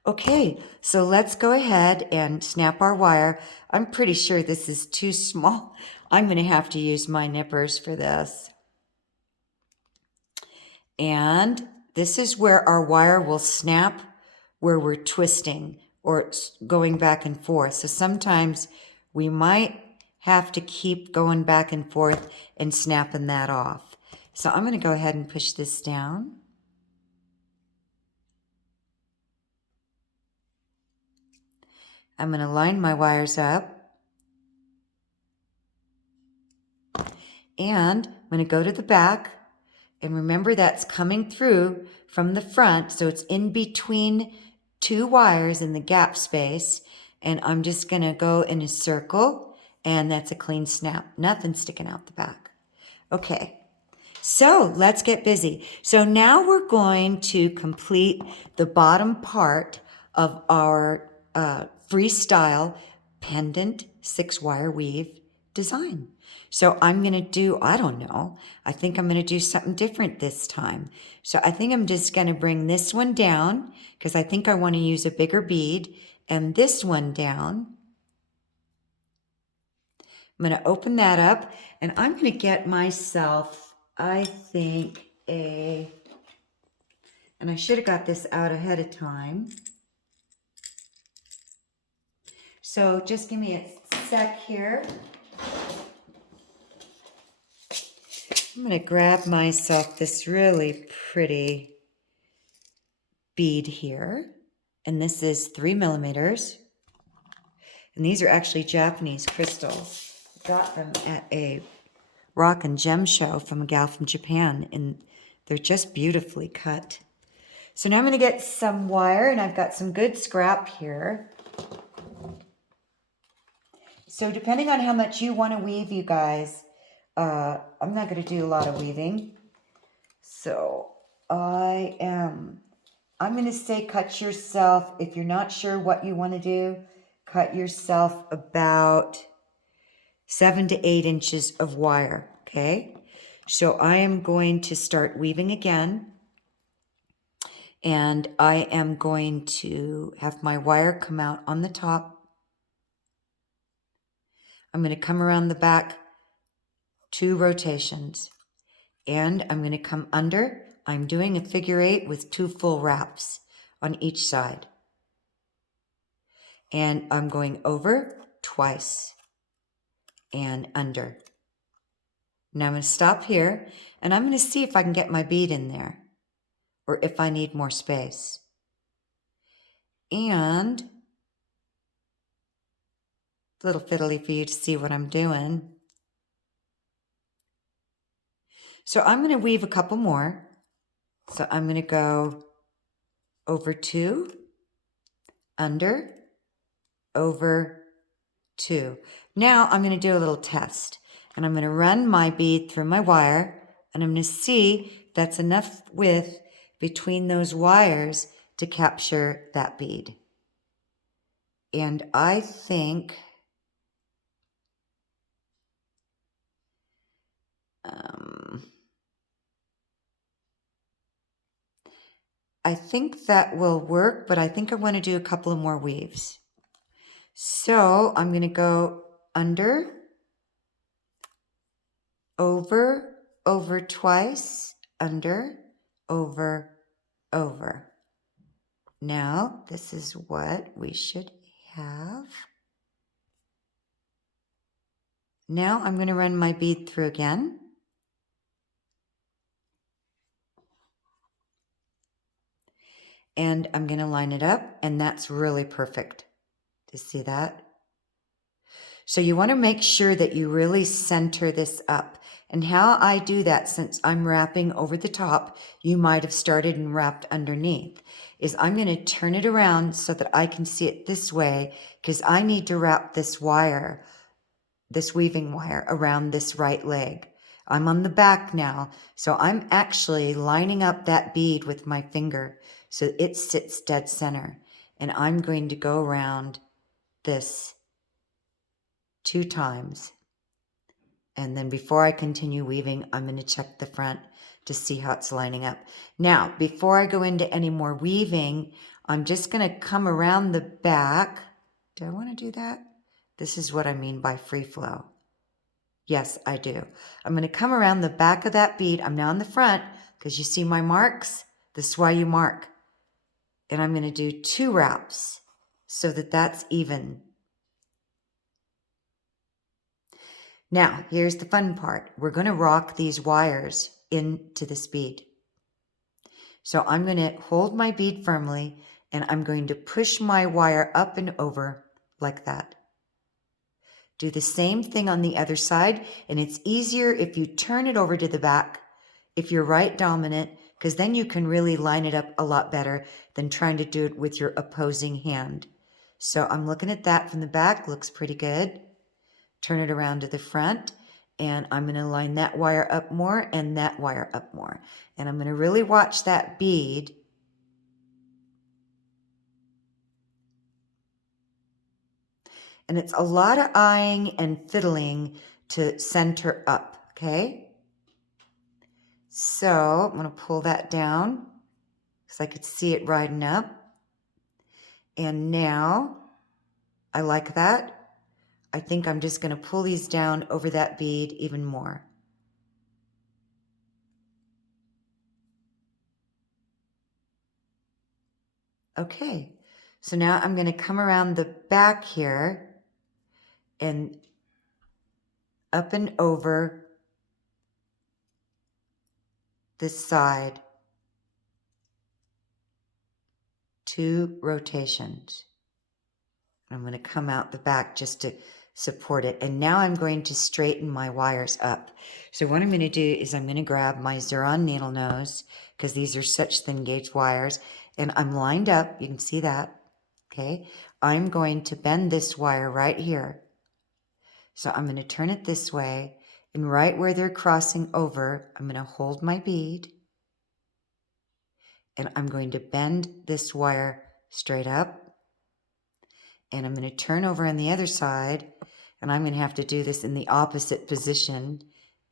Okay, so let's go ahead and snap our wire. I'm pretty sure this is too small. I'm going to have to use my nippers for this. And this is where our wire will snap where we're twisting or going back and forth. So sometimes we might have to keep going back and forth and snapping that off. So I'm going to go ahead and push this down. I'm going to line my wires up. And I'm going to go to the back. And remember, that's coming through from the front. So it's in between 2 wires in the gap space. And I'm just going to go in a circle. And that's a clean snap. Nothing sticking out the back. Okay. So let's get busy. So now we're going to complete the bottom part of our freestyle pendant 6-wire weave design. So I'm going to do, I don't know, I think I'm going to do something different this time. So I think I'm just going to bring this one down because I think I want to use a bigger bead, and this one down. I'm going to open that up, and I'm going to get myself, I think, and I should have got this out ahead of time. So just give me a sec here. I'm going to grab myself this really pretty bead here. And this is 3 millimeters. And these are actually Japanese crystals. I got them at a rock and gem show from a gal from Japan. And they're just beautifully cut. So now I'm going to get some wire, and I've got some good scrap here. So depending on how much you want to weave, you guys, I'm not going to do a lot of weaving. So I am I'm going to say cut yourself, if you're not sure what you want to do, cut yourself about 7 to 8 inches of wire, okay? So I am going to start weaving again, and I am going to have my wire come out on the top. I'm going to come around the back 2 rotations, and I'm going to come under. I'm doing a figure 8 with 2 full wraps on each side. And I'm going over twice and under. Now I'm going to stop here, and I'm going to see if I can get my bead in there or if I need more space. And a little fiddly for you to see what I'm doing. So I'm going to weave a couple more. So I'm going to go over 2, under, over 2. Now I'm going to do a little test, and I'm going to run my bead through my wire, and I'm going to see that's enough width between those wires to capture that bead. And I think that will work, but I think I want to do a couple of more weaves. So I'm going to go under, over twice, under, over. Now, this is what we should have. Now I'm going to run my bead through again. And I'm going to line it up, and that's really perfect. Do you see that? So you want to make sure that you really center this up. And how I do that, since I'm wrapping over the top, you might have started and wrapped underneath, is I'm going to turn it around so that I can see it this way, because I need to wrap this wire, this weaving wire, around this right leg. I'm on the back now, so I'm actually lining up that bead with my finger so it sits dead center. And I'm going to go around this 2 times. And then before I continue weaving, I'm going to check the front to see how it's lining up. Now, before I go into any more weaving, I'm just going to come around the back. Do I want to do that? This is what I mean by free flow. Yes, I do. I'm going to come around the back of that bead. I'm now in the front because you see my marks. This is why you mark. And I'm going to do 2 wraps so that that's even. Now, here's the fun part. We're going to rock these wires into this bead. So I'm going to hold my bead firmly, and I'm going to push my wire up and over like that. Do the same thing on the other side, and it's easier if you turn it over to the back, if you're right dominant, because then you can really line it up a lot better than trying to do it with your opposing hand. So I'm looking at that from the back, looks pretty good. Turn it around to the front, and I'm going to line that wire up more and that wire up more. And I'm going to really watch that bead. And it's a lot of eyeing and fiddling to center up, okay? So I'm going to pull that down because I could see it riding up. And now I like that. I think I'm just going to pull these down over that bead even more. Okay, so now I'm going to come around the back here and up and over this side, 2 rotations. I'm going to come out the back just to support it. And now I'm going to straighten my wires up. So what I'm going to do is I'm going to grab my Xuron needle nose, because these are such thin gauge wires, and I'm lined up. You can see that. Okay. I'm going to bend this wire right here. So I'm going to turn it this way, and right where they're crossing over, I'm going to hold my bead, and I'm going to bend this wire straight up, and I'm going to turn over on the other side, and I'm going to have to do this in the opposite position,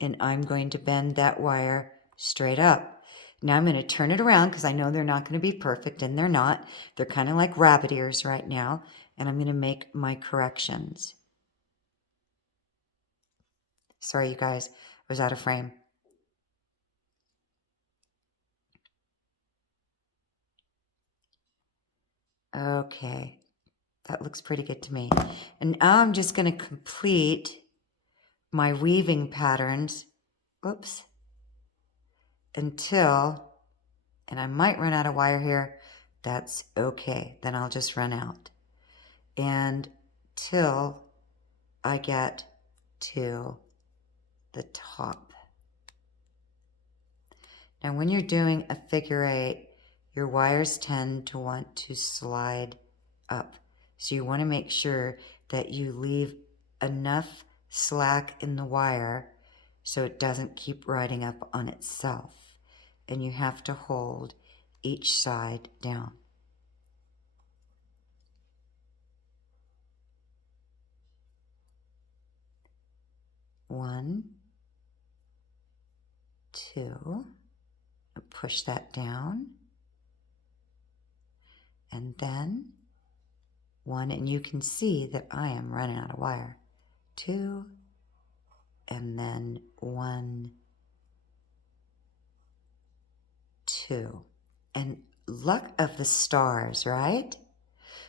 and I'm going to bend that wire straight up. Now I'm going to turn it around because I know they're not going to be perfect, and they're not. They're kind of like rabbit ears right now, and I'm going to make my corrections. Sorry, you guys, I was out of frame. Okay, that looks pretty good to me. And now I'm just going to complete my weaving patterns, whoops, until, and I might run out of wire here. That's okay. Then I'll just run out. And till I get to the top. Now when you're doing a figure eight, your wires tend to want to slide up. So you want to make sure that you leave enough slack in the wire so it doesn't keep riding up on itself. And you have to hold each side down. One, two, push that down, and then one, and you can see that I am running out of wire. Two, and then one, two, and luck of the stars, right?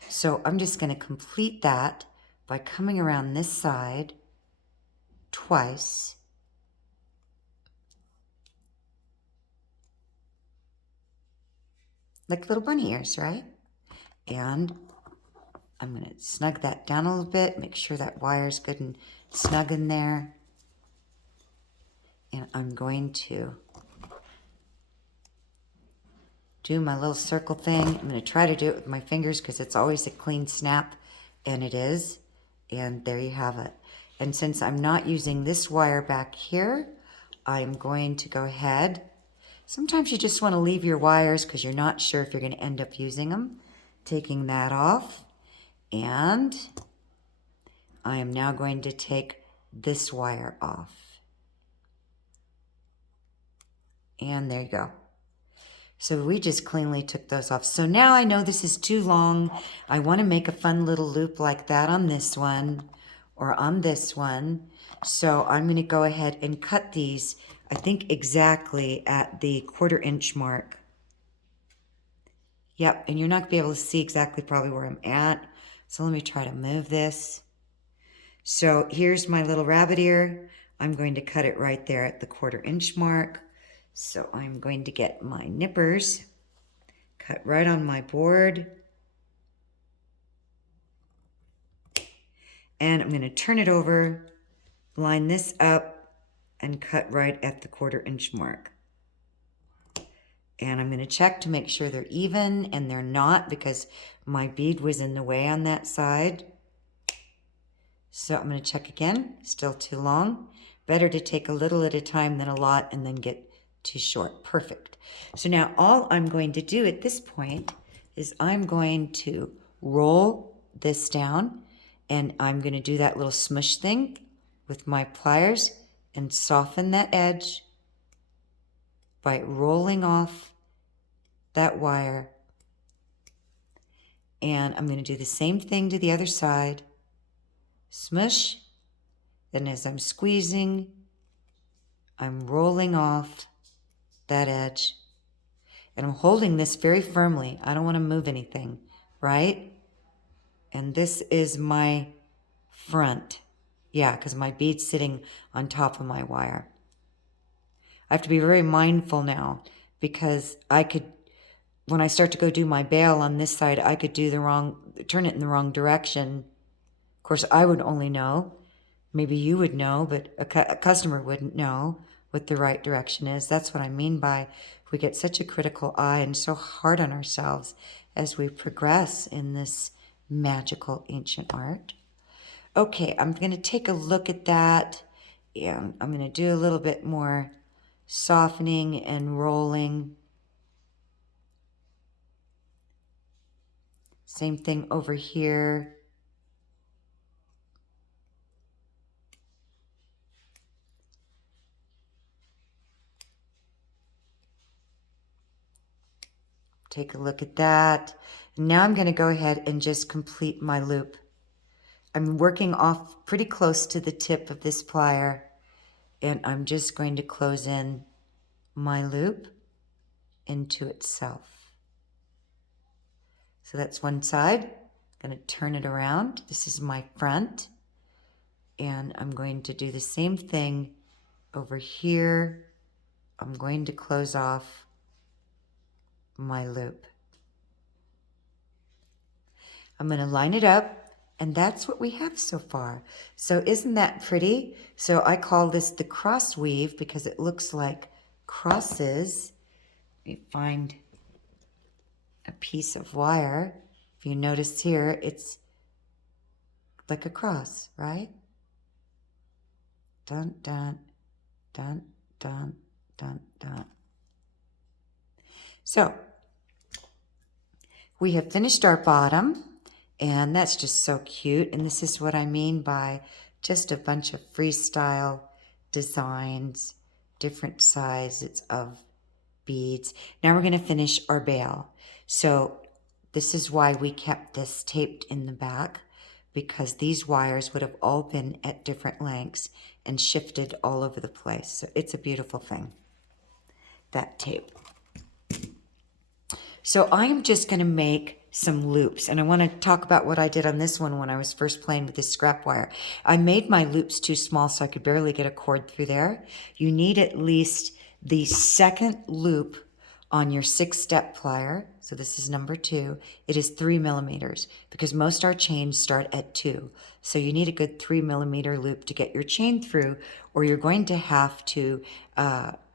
So I'm just going to complete that by coming around this side twice, like little bunny ears, right? And I'm going to snug that down a little bit, make sure that wire's good and snug in there. And I'm going to do my little circle thing. I'm going to try to do it with my fingers because it's always a clean snap, and it is. And there you have it. And since I'm not using this wire back here, I'm going to go ahead. Sometimes you just want to leave your wires because you're not sure if you're going to end up using them. Taking that off. And I am now going to take this wire off. And there you go. So we just cleanly took those off. So now I know this is too long. I want to make a fun little loop like that on this one or on this one. So I'm going to go ahead and cut these, I think exactly at the 1/4 inch mark. Yep, and you're not going to be able to see exactly probably where I'm at. So let me try to move this. So here's my little rabbit ear. I'm going to cut it right there at the 1/4 inch mark. So I'm going to get my nippers, cut right on my board. And I'm going to turn it over, line this up, and cut right at the 1/4 inch mark. And I'm going to check to make sure they're even, and they're not because my bead was in the way on that side. So I'm going to check again, still too long. Better to take a little at a time than a lot and then get too short. Perfect. So now all I'm going to do at this point is I'm going to roll this down, and I'm going to do that little smush thing with my pliers and soften that edge by rolling off that wire. And I'm going to do the same thing to the other side. Smush. Then as I'm squeezing, I'm rolling off that edge. And I'm holding this very firmly. I don't want to move anything, right? And this is my front. Yeah, because my bead's sitting on top of my wire. I have to be very mindful now because I could, when I start to go do my bail on this side, I could do turn it in the wrong direction. Of course, I would only know. Maybe you would know, but a customer wouldn't know what the right direction is. That's what I mean by we get such a critical eye and so hard on ourselves as we progress in this magical ancient art. Okay, I'm going to take a look at that, and I'm going to do a little bit more softening and rolling. Same thing over here. Take a look at that. Now I'm going to go ahead and just complete my loop. I'm working off pretty close to the tip of this plier, and I'm just going to close in my loop into itself. So that's one side. I'm going to turn it around. This is my front, and I'm going to do the same thing over here. I'm going to close off my loop. I'm going to line it up, and that's what we have so far. So isn't that pretty? So I call this the cross weave because it looks like crosses. Let me find a piece of wire. If you notice here, it's like a cross, right? Dun, dun, dun, dun, dun, dun. So we have finished our bottom, and that's just so cute. And this is what I mean by just a bunch of freestyle designs, different sizes of beads. Now we're going to finish our bail. So this is why we kept this taped in the back, because these wires would have all been at different lengths and shifted all over the place. So it's a beautiful thing, that tape. So I'm just going to make some loops, and I want to talk about what I did on this one when I was first playing with this scrap wire. I made my loops too small so I could barely get a cord through there. You need at least the second loop on your 6-step plier. So this is number 2. It is 3 millimeters because most our chains start at 2. So you need a good 3 millimeter loop to get your chain through, or you're going to have to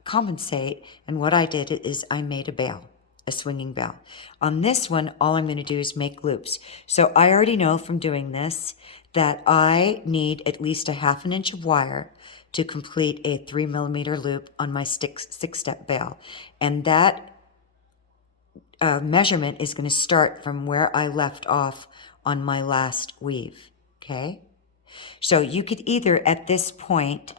compensate. And what I did is I made a bail, a swinging bail. On this one, all I'm going to do is make loops. So I already know from doing this that I need at least a 1/2 inch of wire to complete a 3 millimeter loop on my 6-step bail. And that measurement is going to start from where I left off on my last weave. Okay? So you could either at this point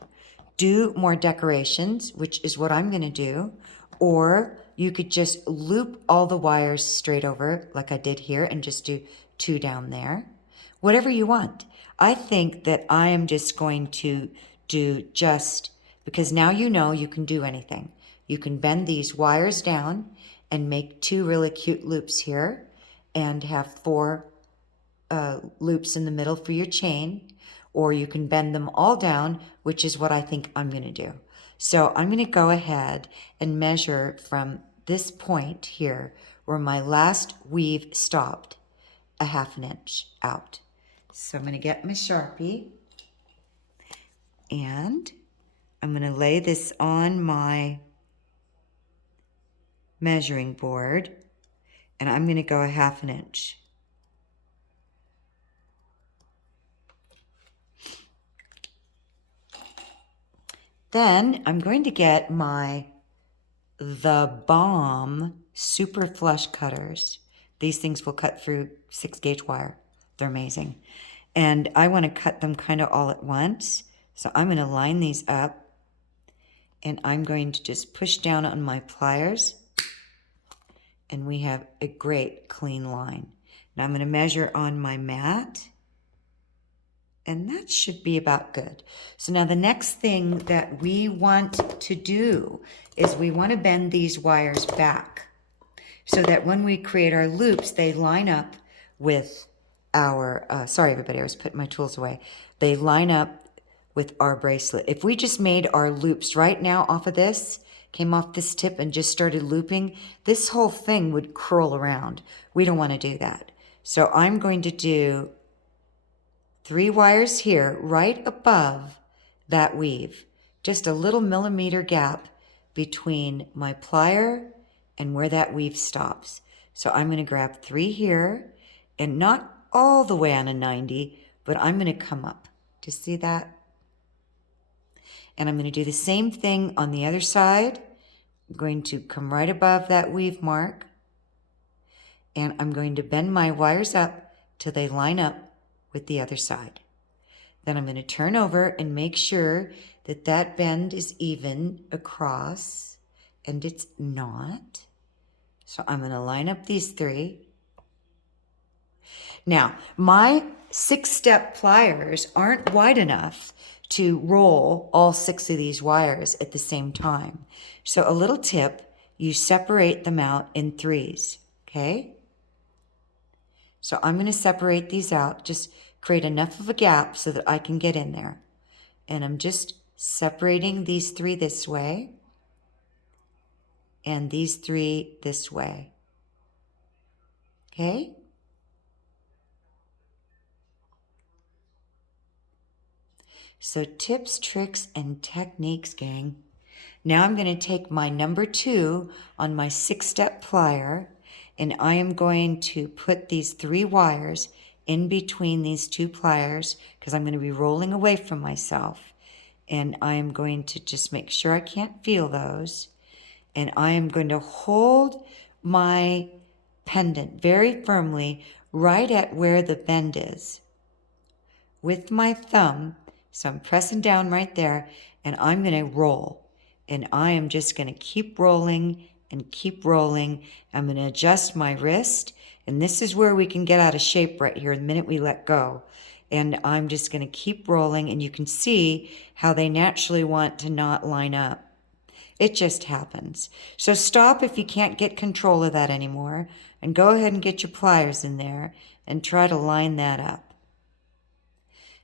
do more decorations, which is what I'm going to do, or you could just loop all the wires straight over like I did here and just do 2 down there. Whatever you want. I think that I am just going to do just, because now you know you can do anything. You can bend these wires down and make 2 really cute loops here and have 4 loops in the middle for your chain, or you can bend them all down, which is what I think I'm going to do. So I'm going to go ahead and measure from this point here where my last weave stopped, a 1/2 inch out. So I'm going to get my Sharpie, and I'm going to lay this on my measuring board, and I'm going to go a 1/2 inch. Then I'm going to get my The Bomb Super Flush Cutters. These things will cut through 6-gauge wire. They're amazing. And I want to cut them kind of all at once. So I'm going to line these up, and I'm going to just push down on my pliers, and we have a great clean line. Now I'm going to measure on my mat, and that should be about good. So now the next thing that we want to do is we want to bend these wires back so that when we create our loops, they line up with our, sorry everybody, I was putting my tools away. They line up with our bracelet. If we just made our loops right now off of this, came off this tip and just started looping, this whole thing would curl around. We don't want to do that. So I'm going to do 3 wires here right above that weave. Just a little millimeter gap between my plier and where that weave stops. So I'm going to grab 3 here, and not all the way on a 90, but I'm going to come up. Do you see that? And I'm going to do the same thing on the other side. I'm going to come right above that weave mark, and I'm going to bend my wires up till they line up with the other side. Then I'm going to turn over and make sure that that bend is even across, and it's not. So I'm going to line up these 3. Now, my 6-step pliers aren't wide enough to roll all 6 of these wires at the same time. So a little tip, you separate them out in 3s, okay? So I'm going to separate these out, just create enough of a gap so that I can get in there. And I'm just separating these 3 this way and these 3 this way. Okay? So tips, tricks, and techniques, gang. Now I'm going to take my number 2 on my 6-step plier, and I am going to put these 3 wires in between these 2 pliers because I'm going to be rolling away from myself. And I am going to just make sure I can't feel those. And I am going to hold my pendant very firmly right at where the bend is with my thumb. So I'm pressing down right there, and I'm going to roll. And I am just going to keep rolling and keep rolling. I'm going to adjust my wrist, and this is where we can get out of shape right here the minute we let go. And I'm just going to keep rolling, and you can see how they naturally want to not line up. It just happens. So stop if you can't get control of that anymore, and go ahead and get your pliers in there and try to line that up.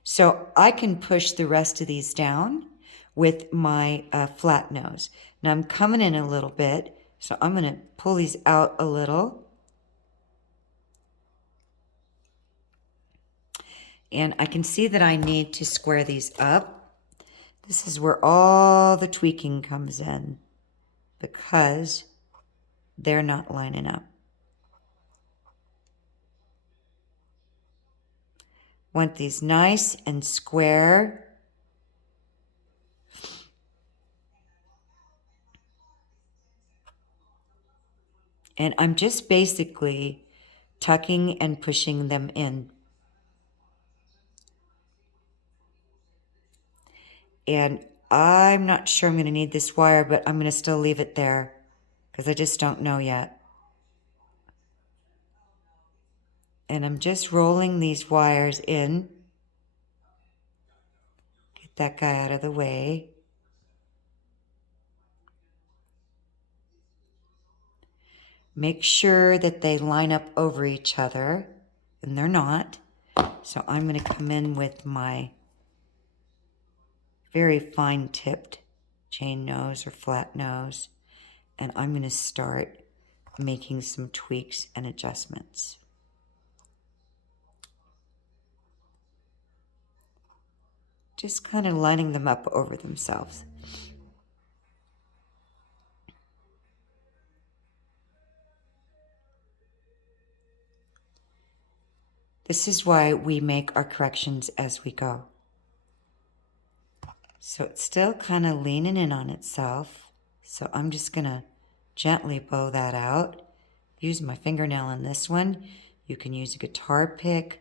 So I can push the rest of these down with my flat nose. Now I'm coming in a little bit, so I'm going to pull these out a little. And I can see that I need to square these up. This is where all the tweaking comes in because they're not lining up. Want these nice and square. And I'm just basically tucking and pushing them in. And I'm not sure I'm going to need this wire, but I'm going to still leave it there because I just don't know yet. And I'm just rolling these wires in. Get that guy out of the way. Make sure that they line up over each other, and they're not. So I'm going to come in with my very fine tipped chain nose or flat nose, and I'm going to start making some tweaks and adjustments. Just kind of lining them up over themselves. This is why we make our corrections as we go. So it's still kind of leaning in on itself. So I'm just going to gently bow that out. Use my fingernail on this one. You can use a guitar pick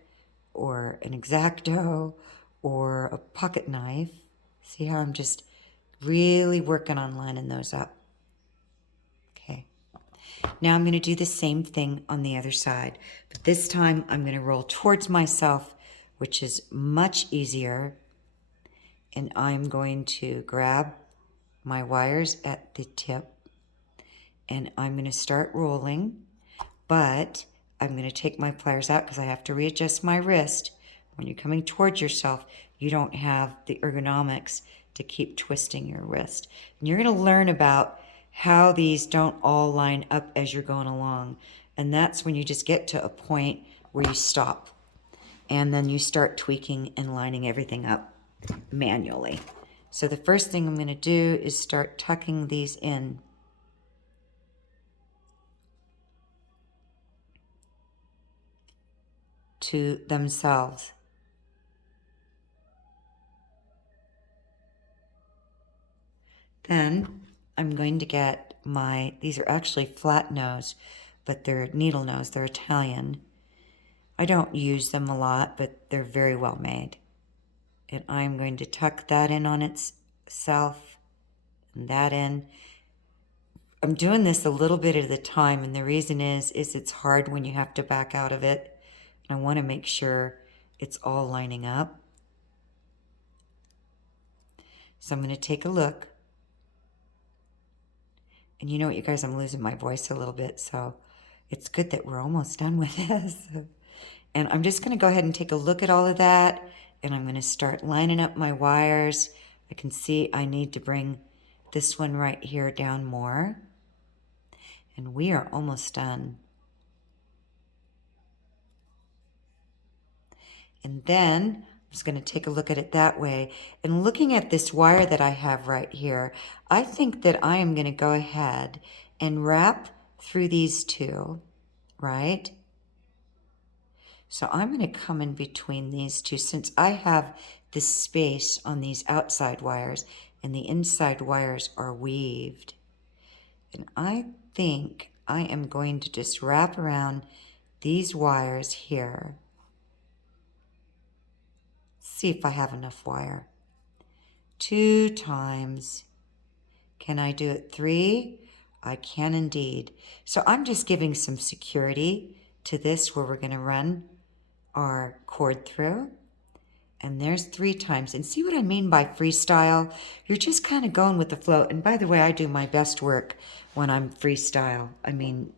or an X-Acto or a pocket knife. See how I'm just really working on lining those up. Okay. Now I'm going to do the same thing on the other side. But this time I'm going to roll towards myself, which is much easier. And I'm going to grab my wires at the tip. And I'm going to start rolling. But I'm going to take my pliers out because I have to readjust my wrist. When you're coming towards yourself, you don't have the ergonomics to keep twisting your wrist. And you're going to learn about how these don't all line up as you're going along. And that's when you just get to a point where you stop. And then you start tweaking and lining everything up manually. So the first thing I'm going to do is start tucking these in. To themselves. Then I'm going to get these are actually flat nose, but they're needle nose, they're Italian. I don't use them a lot, but they're very well made. And I'm going to tuck that in on itself and that in. I'm doing this a little bit at a time, and the reason is it's hard when you have to back out of it. I want to make sure it's all lining up. So I'm going to take a look. And you know what, you guys, I'm losing my voice a little bit, so it's good that we're almost done with this. And I'm just going to go ahead and take a look at all of that, and I'm going to start lining up my wires. I can see I need to bring this one right here down more. And we are almost done. And then I'm just going to take a look at it that way. And looking at this wire that I have right here, I think that I am going to go ahead and wrap through these two, right? So I'm going to come in between these two since I have this space on these outside wires and the inside wires are weaved. And I think I am going to just wrap around these wires here. See if I have enough wire. 2 times. Can I do it 3? I can indeed. So I'm just giving some security to this where we're going to run our cord through. And there's 3 times. And see what I mean by freestyle? You're just kind of going with the flow. And by the way, I do my best work when I'm freestyle. I mean,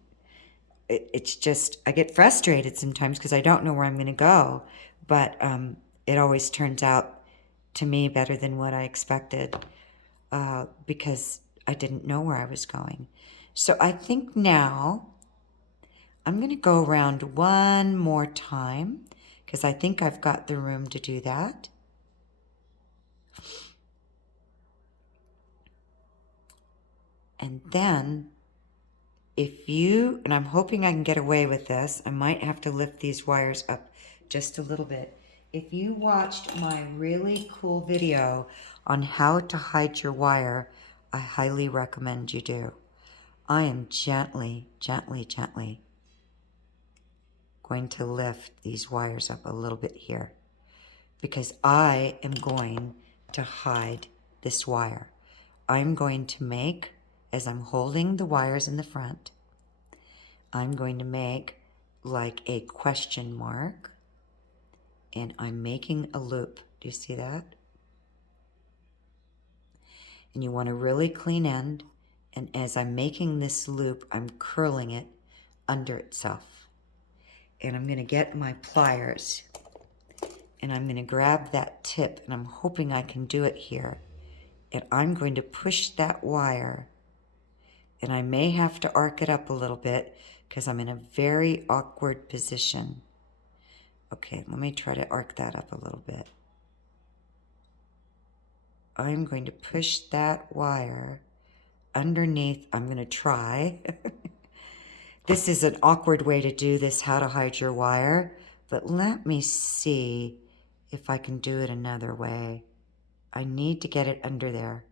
it's just, I get frustrated sometimes because I don't know where I'm going to go. But it always turns out to me better than what I expected because I didn't know where I was going. So I think now I'm going to go around one more time because I think I've got the room to do that. And then if you, and I'm hoping I can get away with this, I might have to lift these wires up just a little bit. If you watched my really cool video on how to hide your wire, I highly recommend you do. I am gently going to lift these wires up a little bit here because I am going to hide this wire. I'm going to make, as I'm holding the wires in the front, I'm going to make like a question mark. And I'm making a loop. Do you see that? And you want a really clean end. And as I'm making this loop, I'm curling it under itself. And I'm going to get my pliers. And I'm going to grab that tip. And I'm hoping I can do it here. And I'm going to push that wire. And I may have to arc it up a little bit because I'm in a very awkward position. Okay, let me try to arc that up a little bit. I'm going to push that wire underneath. I'm going to try. This is an awkward way to do this, how to hide your wire, but let me see if I can do it another way. I need to get it under there.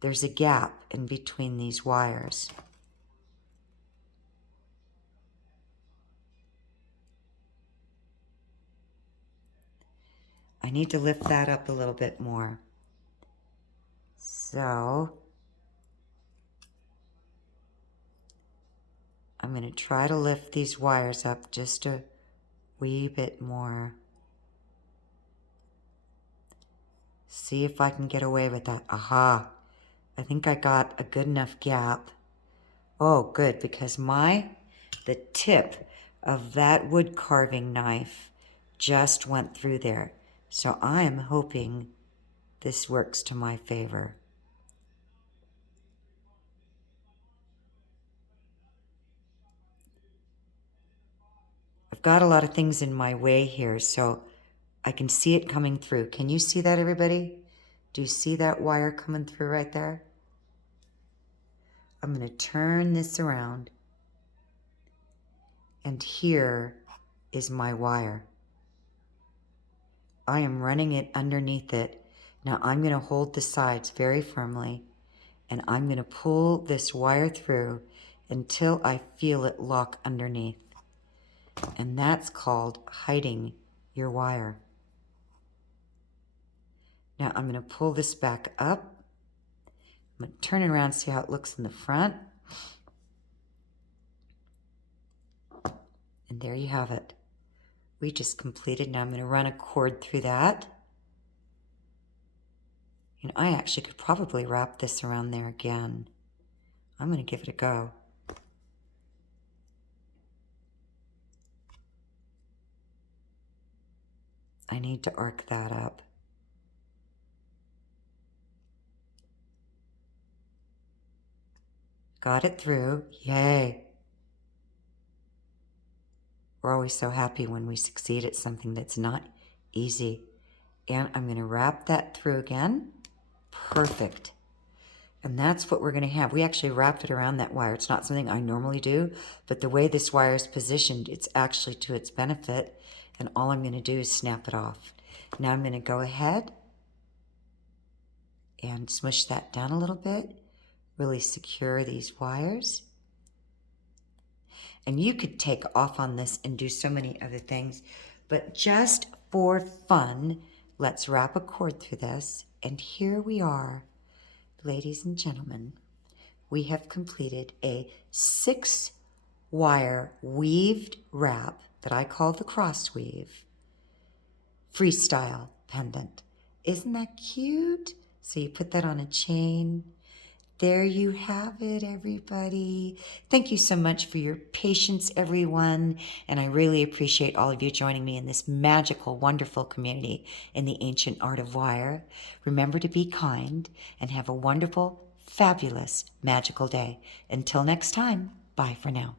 There's a gap in between these wires. I need to lift that up a little bit more. So I'm going to try to lift these wires up just a wee bit more. See if I can get away with that. Aha! I think I got a good enough gap. Oh, good, because the tip of that wood carving knife just went through there. So I am hoping this works to my favor. I've got a lot of things in my way here, so I can see it coming through. Can you see that, everybody? Do you see that wire coming through right there? I'm going to turn this around. And here is my wire. I am running it underneath it. Now I'm going to hold the sides very firmly and I'm going to pull this wire through until I feel it lock underneath. And that's called hiding your wire. Now I'm going to pull this back up. I'm going to turn it around, see how it looks in the front. And there you have it. We just completed. Now I'm going to run a cord through that. And I actually could probably wrap this around there again. I'm going to give it a go. I need to arc that up. Got it through. Yay. We're always so happy when we succeed at something that's not easy. And I'm going to wrap that through again. Perfect. And that's what we're going to have. We actually wrapped it around that wire. It's not something I normally do, but the way this wire is positioned, it's actually to its benefit. And all I'm going to do is snap it off. Now I'm going to go ahead and smush that down a little bit. Really secure these wires. And you could take off on this and do so many other things, but just for fun, let's wrap a cord through this. And here we are, ladies and gentlemen. We have completed a 6-wire weaved wrap that I call the cross weave freestyle pendant. Isn't that cute? So you put that on a chain. There you have it, everybody. Thank you so much for your patience, everyone. And I really appreciate all of you joining me in this magical, wonderful community in the ancient art of wire. Remember to be kind and have a wonderful, fabulous, magical day. Until next time, bye for now.